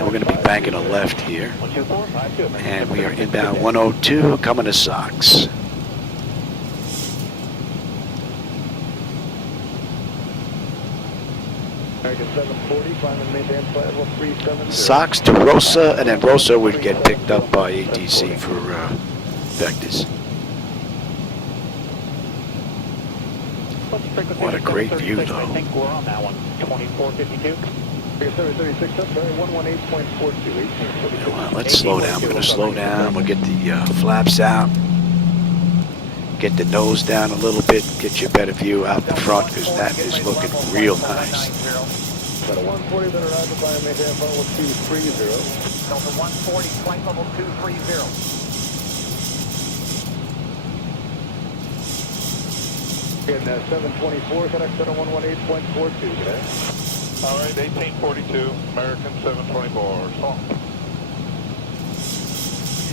we're going to be banking a left here. And we are inbound 102 coming to Sox. Sox to Rosa, and then Rosa would get picked up by ATC for vectors. What a great view, though. I think we're on that one. 2452. Let's slow down. We're going to slow down. We'll get the flaps out. Get the nose down a little bit. Get you a better view out the front, because that is looking real nice. Delta 140, then arrived by maintain flight level 230. Delta 140, flight level 230. In 724, connect center 118.42, okay? All right, 1842, American 724, song.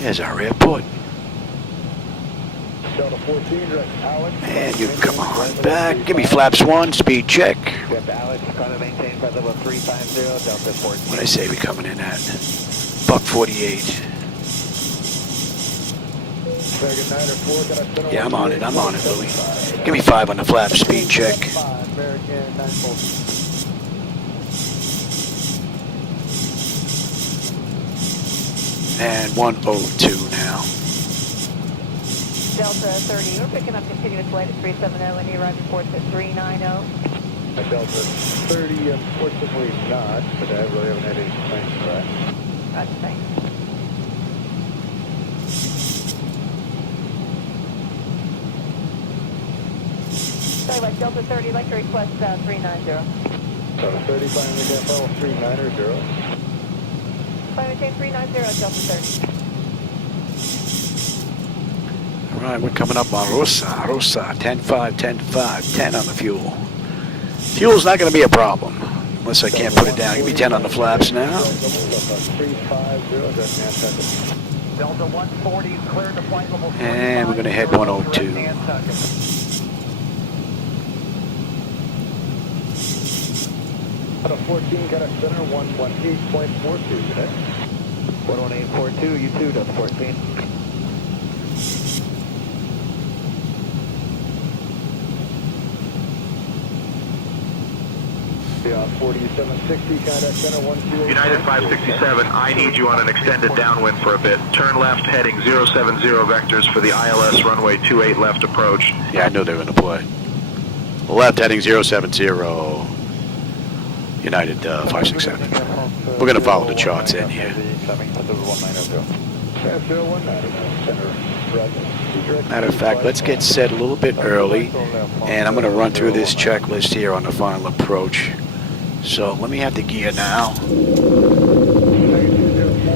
There's our airport. Delta 14, direct Alex. And you come on back. Give me flaps 1, speed check. Alex, to maintain flight level 350, Delta 14. What I say we coming in at? Buck 48. Yeah, I'm on it, Louis. Give me 5 on the flap, speed check. And 102 now. Delta 30, we're picking up continuous flight at 370 and you arrive at ports at 390. Delta 30, unfortunately not, but I really haven't had any complaints for that. Roger, thanks. Sorry about Delta 30, I'd like to request 390. Delta 30, finally get level 390. Finally take 390, Delta 30. All right, we're coming up on Rosa, 10-5, 10-5, 10 on the fuel. Fuel's not going to be a problem, unless I can't put it down. Give me 10 on the flaps now. Delta 140, clear to flight level 3. And we're going to head 102. Delta 14, got a center 118.42, today. 118.42, you too, Delta 14. United 567, I need you on an extended downwind for a bit. Turn left, heading 070 vectors for the ILS runway 28 left approach. Yeah, I knew they were going to play. Left, heading 070, United 567. We're going to follow the charts in here. Matter of fact, let's get set a little bit early, and I'm going to run through this checklist here on the final approach. So let me have the gear now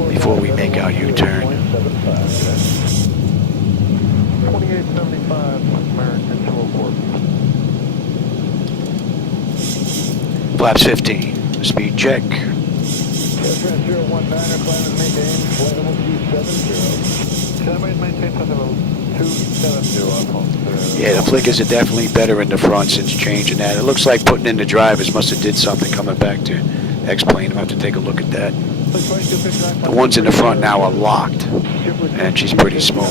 before we make our U-turn. 2875 American 204. Flaps 15, speed check. Yeah, the flickers are definitely better in the front since changing that. It looks like putting in the drivers must have did something coming back to X-Plane. I'll have to take a look at that. The ones in the front now are locked, and she's pretty smooth.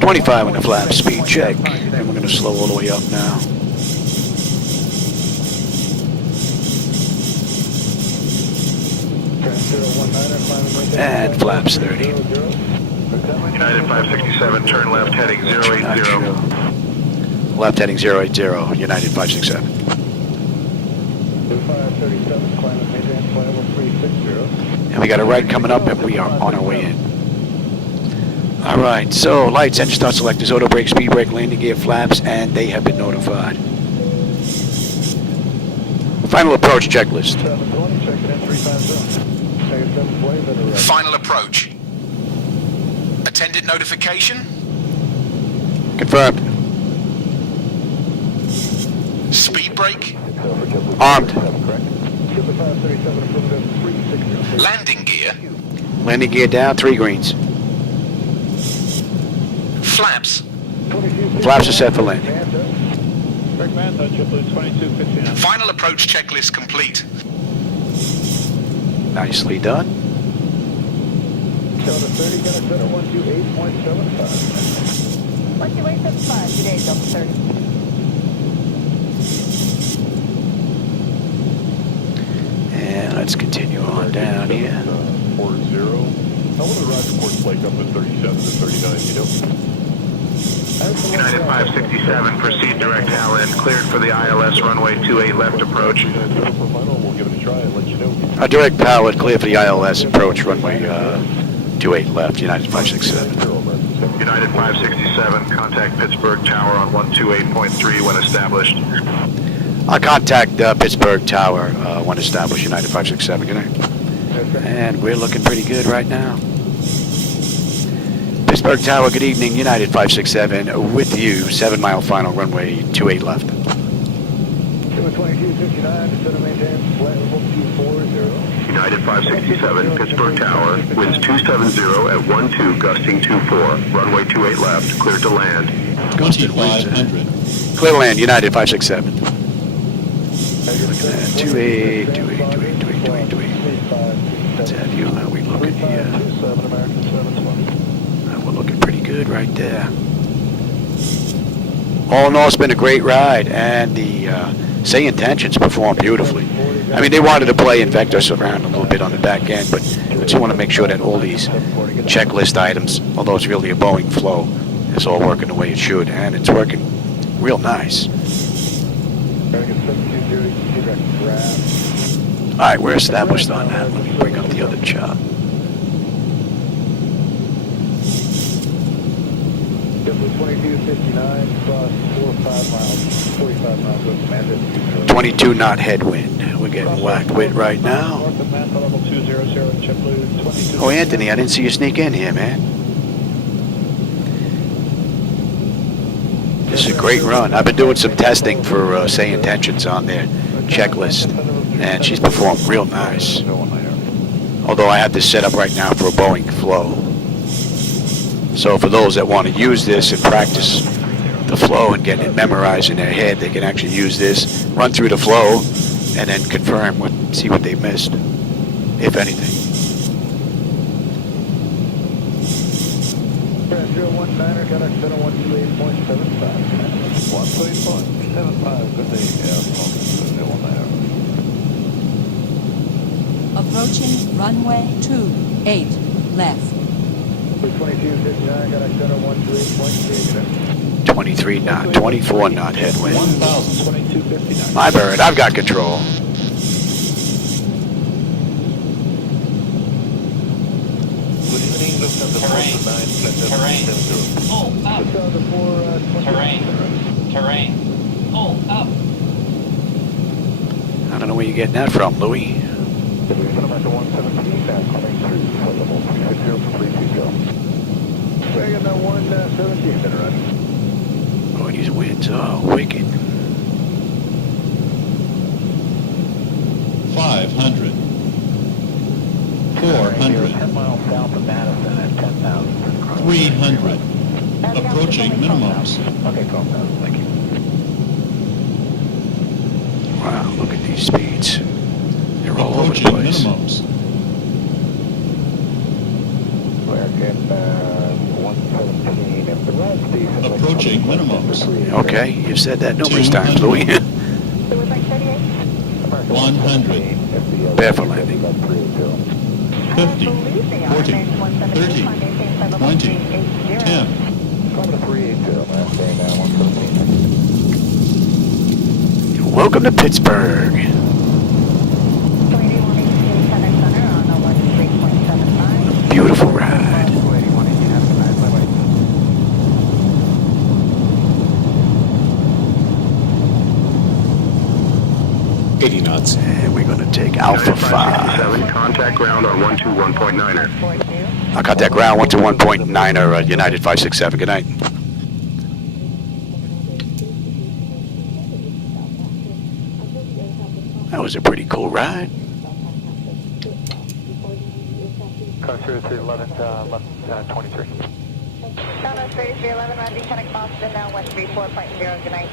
25 on the flap, speed check, and we're going to slow all the way up now. And flaps 30. United 567, turn left, heading 080. Left heading 080, United 567. And we got a right coming up, and we are on our way in. All right, so lights, engine start selectors, auto brake, speed brake, landing gear, flaps, and they have been notified. Final approach checklist. Final approach. Attended notification? Confirmed. Speed brake? Armed. Landing gear? Landing gear down, 3 greens. Flaps? Flaps are set for landing. Final approach checklist complete. Nicely done. What's your weight 75 today, Delta 30? And let's continue on down here. 40. I want to ride report Blake up at 37 to 39, you know? United 567, proceed direct HAL-in, cleared for the ILS runway 28 left approach. We'll give it a try and let you know. Our direct power clear for the ILS approach runway 28 left, United 567. United 567, contact Pittsburgh Tower on 128.3 when established. I'll contact Pittsburgh Tower when established, United 567. Good night. And we're looking pretty good right now. Pittsburgh Tower, good evening, United 567 with you, 7 mile final, runway 28 left. United 567, Pittsburgh Tower, winds 270 at 12, gusting 24, runway 28 left, clear to land. Gusted 500. Clear to land, United 567. 28. Let's have you, how we looking here? We're looking pretty good right there. All in all, it's been a great ride, and the SayIntentions performed beautifully. I mean, they wanted to play and vector us around a little bit on the back end, but I just want to make sure that all these checklist items, although it's really a Boeing flow, is all working the way it should, and it's working real nice. All right, we're established on that. Let me bring up the other chart. miles, 45 miles of commanded. 22 knot headwind. We're getting whacked with right now. Oh, Anthony, I didn't see you sneak in here, man. This is a great run. I've been doing some testing for SayIntentions on their checklist, and she's performed real nice. Although I have this set up right now for a Boeing flow. So for those that want to use this and practice the flow and get it memorized in their head, they can actually use this, run through the flow, and then confirm see what they missed, if anything. 019er, contact center 128.75. 128.75, good day, Air 019er. Approaching runway 28 left. 2259, contact center 128.3. 23 knot, 24 knot headwind. 2259. My bird, I've got control. Terrain. Pull up. Terrain. Pull up. I don't know where you're getting that from, Louis. Boy, these winds are wicked. 500. 400. 10 miles south of Madison at 10,000. 300. Approaching minimums. Okay, 12,000, thank you. Wow, look at these speeds. They're all over the Approaching place. minimums. We're at 117. If the road's decent, Approaching minimums. Okay, you've said that numerous times, Louis. 100. Barefoot landing. 50. 40. 30. 20. 10. Welcome to Pittsburgh. Beautiful ride. knots. And we're going to take Alpha 5. Contact ground on 121.9er. I'll contact ground 121.9er, United 567. Good night. That was a pretty cool ride. Car 0311, left 23. Southwest 3311, Roger, connect Boston, now 134.0, good night.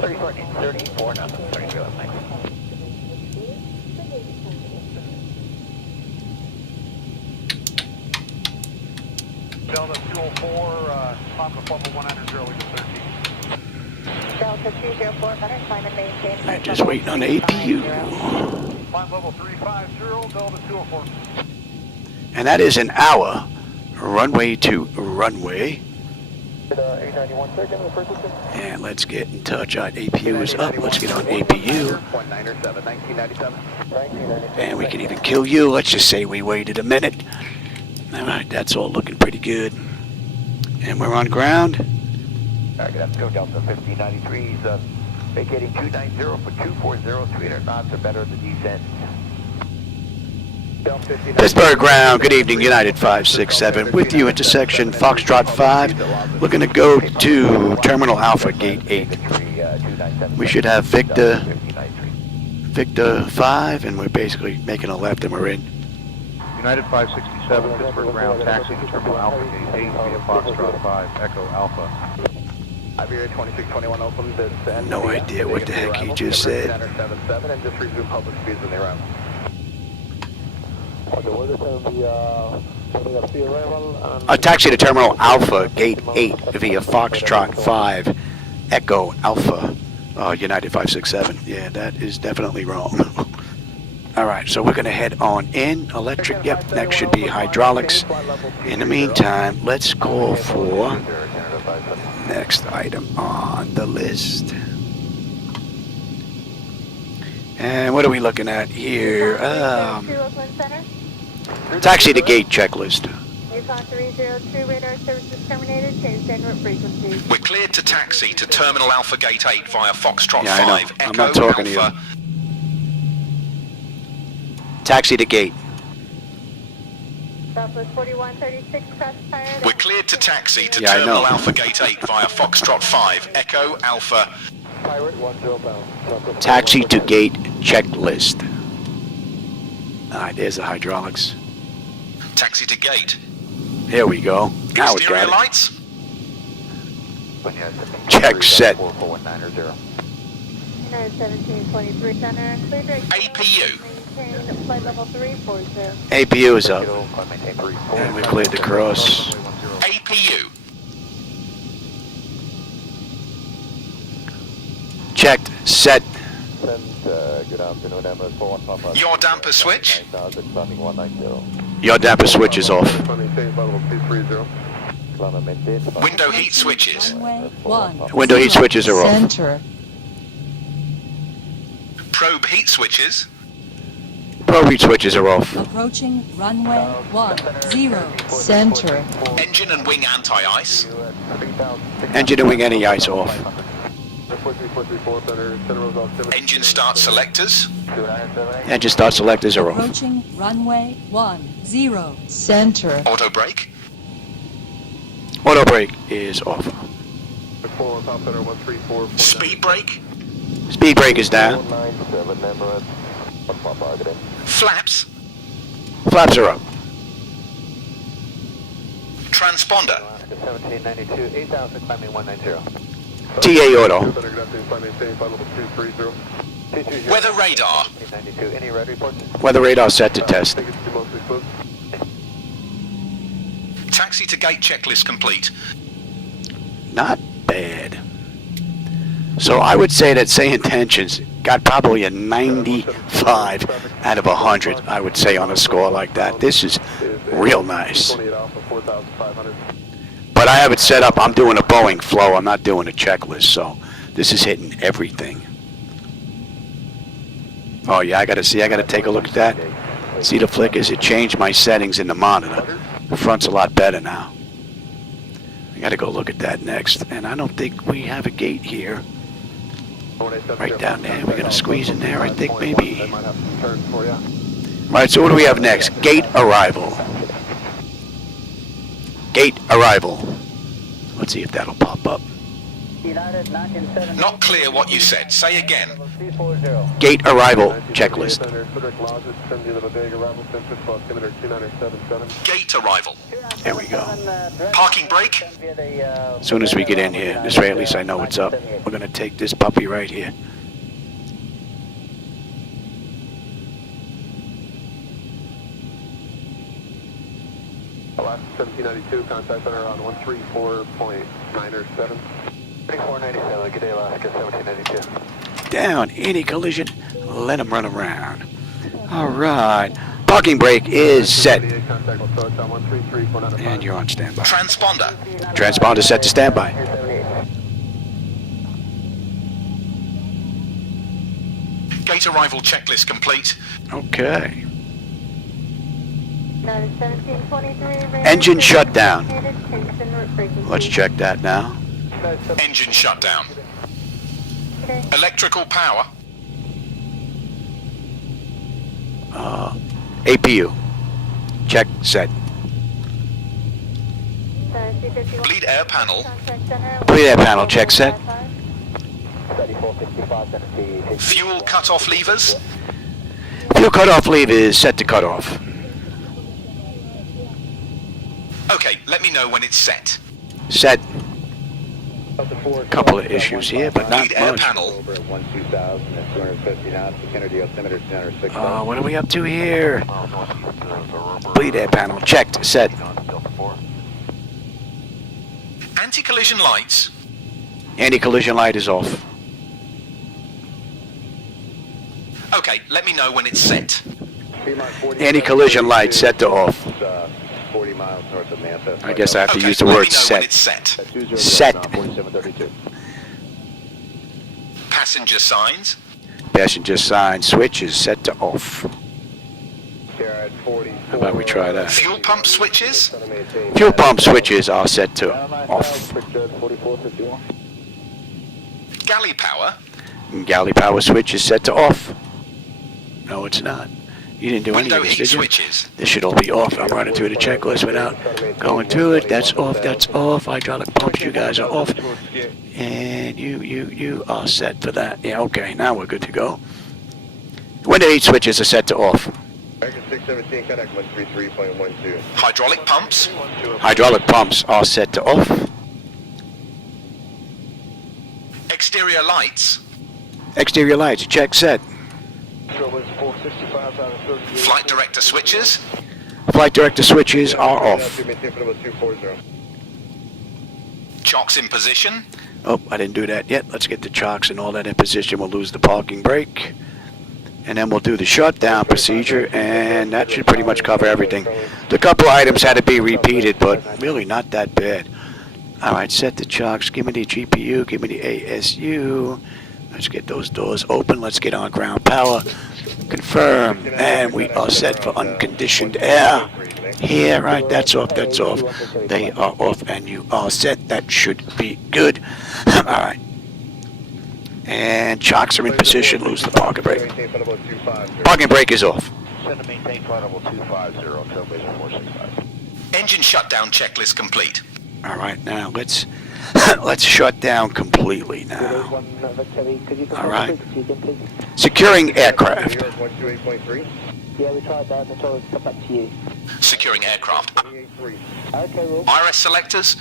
34, nothing, 3311, thanks. Delta 204, Papa Papa 190, legal 13. Delta 204, better climb and maintain. I'm just waiting on APU. Climb level 350, Delta 204. And that is an hour. Runway to runway. 891 second, the first system. And let's get in touch. Our APU is up. Let's get on APU. 1997. And we can even kill you. Let's just say we waited a minute. Alright, that's all looking pretty good. And we're on ground. Alright, good afternoon, Delta 1593 is vacating 290 for 240, 300 knots or better at the descent. Pittsburgh ground, good evening, United 567. With you, intersection Foxtrot 5. Looking to go to Terminal Alpha, Gate 8. We should have Victor 5, and we're basically making a left and we're in. United 567, Pittsburgh ground, taxi to Terminal Alpha, Gate 8 via Foxtrot 5, Echo Alpha. Iberia 2621 open, descend. No idea what the heck he just said. And just resume public speeds when they run. A taxi to Terminal Alpha, Gate 8 via Foxtrot 5, Echo Alpha, United 567. Yeah, that is definitely wrong. Alright, so we're going to head on in. Electric, yep, next should be hydraulics. In the meantime, let's call for next item on the list. And what are we looking at here? Taxi to gate checklist. Yukon 302, radar services terminated, change en route frequency. We're cleared to taxi to Terminal Alpha Gate 8 via Foxtrot Yeah, I know. 5, I'm Echo not talking to Alpha. you. Taxi to gate. Southwest 4136, crossfire. We're cleared to taxi to Yeah, I Terminal know. Alpha Gate 8 via Foxtrot 5, Echo Alpha. Pirate 10 pound. Taxi to gate checklist. Alright, there's the hydraulics. Taxi to gate. Here we go. Now we Exterior got it. lights. Check set. 44190. United 1723 center, clear direct. APU. Flight level 340. APU is up. And we cleared the cross. APU. Checked. Set. Good afternoon, Emirates 41 Papa. Your damper switch. Your damper switch is off. Window heat switches. Window heat switches are off. Center. Probe heat switches. Probe heat switches are off. Approaching runway 10. Center. Engine and wing anti-ice. Engine and wing anti-ice off. Engine start selectors. Engine start selectors are off. Approaching runway 10. Center. Auto brake. Auto brake is off. Speed brake. Speed brake is down. Flaps. Flaps are up. Transponder. 1792, 8000, climbing 190. TA auto. Weather radar. Any red reports? Weather radar set to test. Taxi to gate checklist complete. Not bad. So I would say that SayIntentions got probably a 95 out of 100, I would say, on a score like that. This is real nice. But I have it set up, I'm doing a Boeing flow, I'm not doing a checklist, so this is hitting everything. Oh yeah, I gotta take a look at that. See the flickers? It changed my settings in the monitor. The front's a lot better now. I gotta go look at that next. And I don't think we have a gate here. Right down there, we're gonna squeeze in there, I think maybe. Right, so what do we have next? Gate arrival. Gate arrival. Let's see if that'll pop up. Not clear what you said. Say again. Gate arrival checklist. Gate arrival. There we go. Parking brake. As soon as we get in here, this way at least I know what's up. We're gonna take this puppy right here. Alaska 1792, contact center on 134.907. 3497, good day Alaska 1792. Down, any collision, let them run around. Alright, parking brake is set. And you're on standby. Transponder. Transponder set to standby. Gate arrival checklist complete. Okay. Engine shutdown. Let's check that now. Engine shutdown. Electrical power. APU. Check, set. Bleed air panel. Bleed air panel, check, set. Fuel cutoff levers. Fuel cutoff lever is set to cut off. Okay, let me know when it's set. Set. Couple of issues here, but not Bleed air much. panel. What are we up to here? Bleed air panel checked, set. Anti-collision lights. Anti-collision light is off. Okay, let me know when it's set. Anti-collision light set to off. 40 miles north of Manchester. I guess I have to Okay, use the let word me know set. when it's set. Set. 4732. Passenger signs. Passenger sign switch is set to off. How about we try that? Fuel pump switches. Fuel pump switches are set to off. Galley power. Galley power switch is set to off. No, it's not. You didn't do any Window of this, heat did you? switches. This should all be off. I'm running through the checklist without going through it. That's off, that's off. Hydraulic pumps, you guys are off. And you are set for that. Yeah, okay, now we're good to go. Window heat switches are set to off. Hydraulic pumps. Hydraulic pumps are set to off. Exterior lights. Exterior lights, check, set. Flight director switches. Flight director switches are off. Chocks in position. Oh, I didn't do that yet. Let's get the chocks and all that in position. We'll lose the parking brake. And then we'll do the shutdown procedure, and that should pretty much cover everything. The couple items had to be repeated, but really not that bad. All right, set the chocks. Give me the GPU. Give me the ASU. Let's get those doors open. Let's get on ground power. Confirm. And we are set for unconditioned air. Here, right, that's off, that's off. They are off, and you are set. That should be good. All right. And chocks are in position. Lose the parking brake. Parking brake is off. Engine shutdown checklist complete. All right, now let's shut down completely now. All right. Securing aircraft. Yeah, we tried that. That's all. Come back to you. Securing aircraft. Okay, IRS selectors.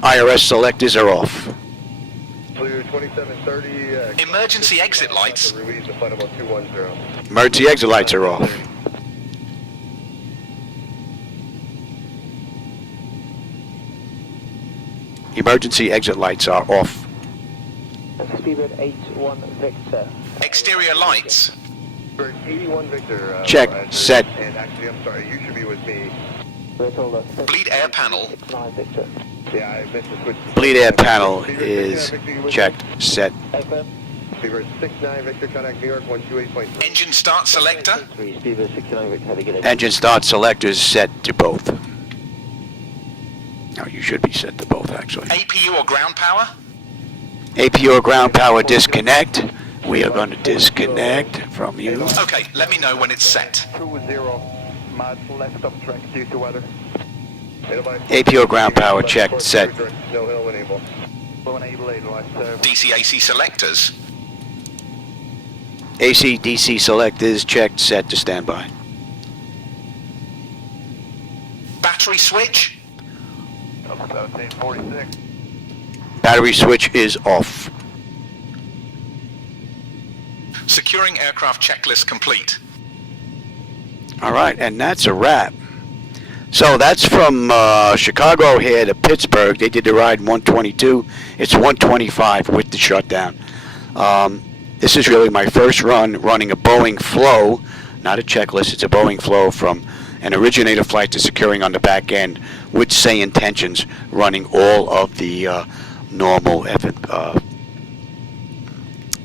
IRS selectors are off. Emergency exit lights. Emergency exit lights are off. Emergency exit lights are off. Speedbird 81 Victor. Exterior lights. 81 Victor. Check, set. And actually, I'm sorry, you should be with me. Bleed air panel. Yeah, I missed the switch. Bleed air panel is checked, set. Speedbird 69 Victor, contact New York 128.3. Engine start selector. Speedbird 69 Victor, how to get it? Engine start selectors set to both. No, you should be set to both, actually. APU or ground power. APU or ground power disconnect. We are going to disconnect from you. Okay, let me know when it's set. 20 miles left of track due to weather. APU or ground power checked, set. DC-AC selectors. AC DC selectors checked, set to standby. Battery switch. 1746. Battery switch is off. Securing aircraft checklist complete. All right, and that's a wrap. So that's from Chicago here to Pittsburgh. They did the ride 122. It's 125 with the shutdown. This is really my first run running a Boeing flow, not a checklist. It's a Boeing flow from an originator flight to securing on the back end with SayIntentions running all of the normal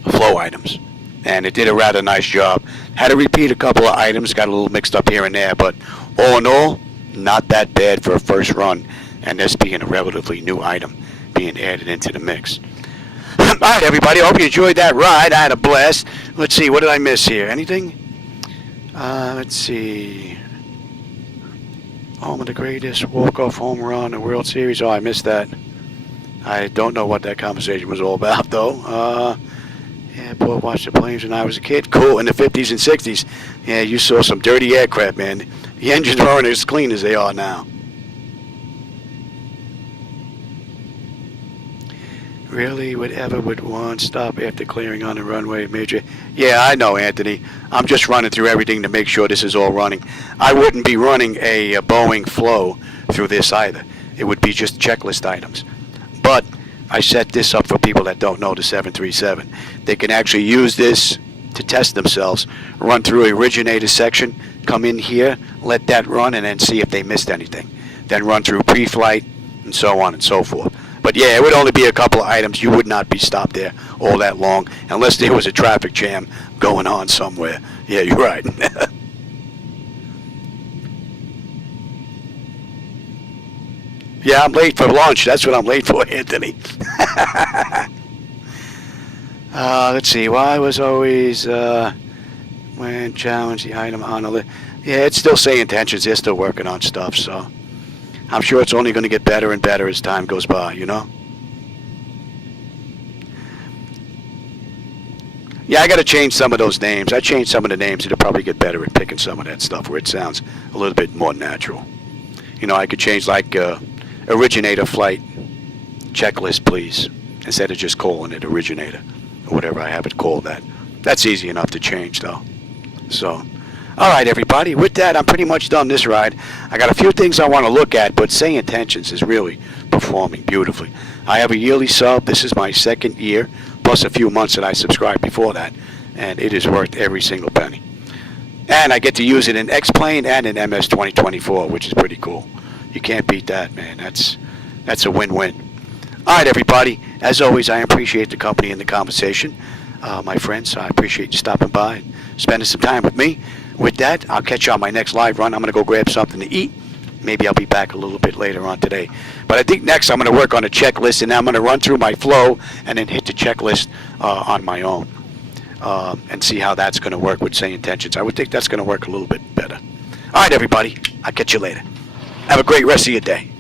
flow items. And it did a rather nice job. Had to repeat a couple of items, got a little mixed up here and there, but all in all, not that bad for a first run, and this being a relatively new item being added into the mix. All right, everybody, I hope you enjoyed that ride. I had a blast. Let's see, what did I miss here? Anything? Let's see. Home of the greatest walk-off home run in the World Series. Oh, I missed that. I don't know what that conversation was all about, though. Yeah, boy, watched the planes when I was a kid. Cool, in the 50s and 60s. Yeah, you saw some dirty aircraft, man. The engines weren't as clean as they are now. Really, whatever would one stop after clearing on the runway, Major? Yeah, I know, Anthony. I'm just running through everything to make sure this is all running. I wouldn't be running a Boeing flow through this either. It would be just checklist items. But I set this up for people that don't know the 737. They can actually use this to test themselves, run through a originator section, come in here, let that run, and then see if they missed anything. Then run through pre-flight, and so on and so forth. But yeah, it would only be a couple of items. You would not be stopped there all that long, unless there was a traffic jam going on somewhere. Yeah, you're right. Yeah, I'm late for lunch. That's what I'm late for, Anthony. Let's see. Well, I was always when challenge the item on the list. Yeah, it's still SayIntentions. They're still working on stuff, so I'm sure it's only going to get better and better as time goes by, you know? Yeah, I got to change some of those names. I changed some of the names. It'll probably get better at picking some of that stuff where it sounds a little bit more natural. You know, I could change like originator flight checklist, please, instead of just calling it originator or whatever I have it called that. That's easy enough to change, though. So, all right, everybody. With that, I'm pretty much done this ride. I got a few things I want to look at, but SayIntentions is really performing beautifully. I have a yearly sub. This is my second year, plus a few months that I subscribed before that, and it is worth every single penny. And I get to use it in X-Plane and in MS 2024, which is pretty cool. You can't beat that, man. That's a win-win. All right, everybody. As always, I appreciate the company and the conversation. My friends, I appreciate you stopping by and spending some time with me. With that, I'll catch you on my next live run. I'm going to go grab something to eat. Maybe I'll be back a little bit later on today. But I think next I'm going to work on a checklist, and I'm going to run through my flow and then hit the checklist on my own and see how that's going to work with SayIntentions. I would think that's going to work a little bit better. All right, everybody. I'll catch you later. Have a great rest of your day.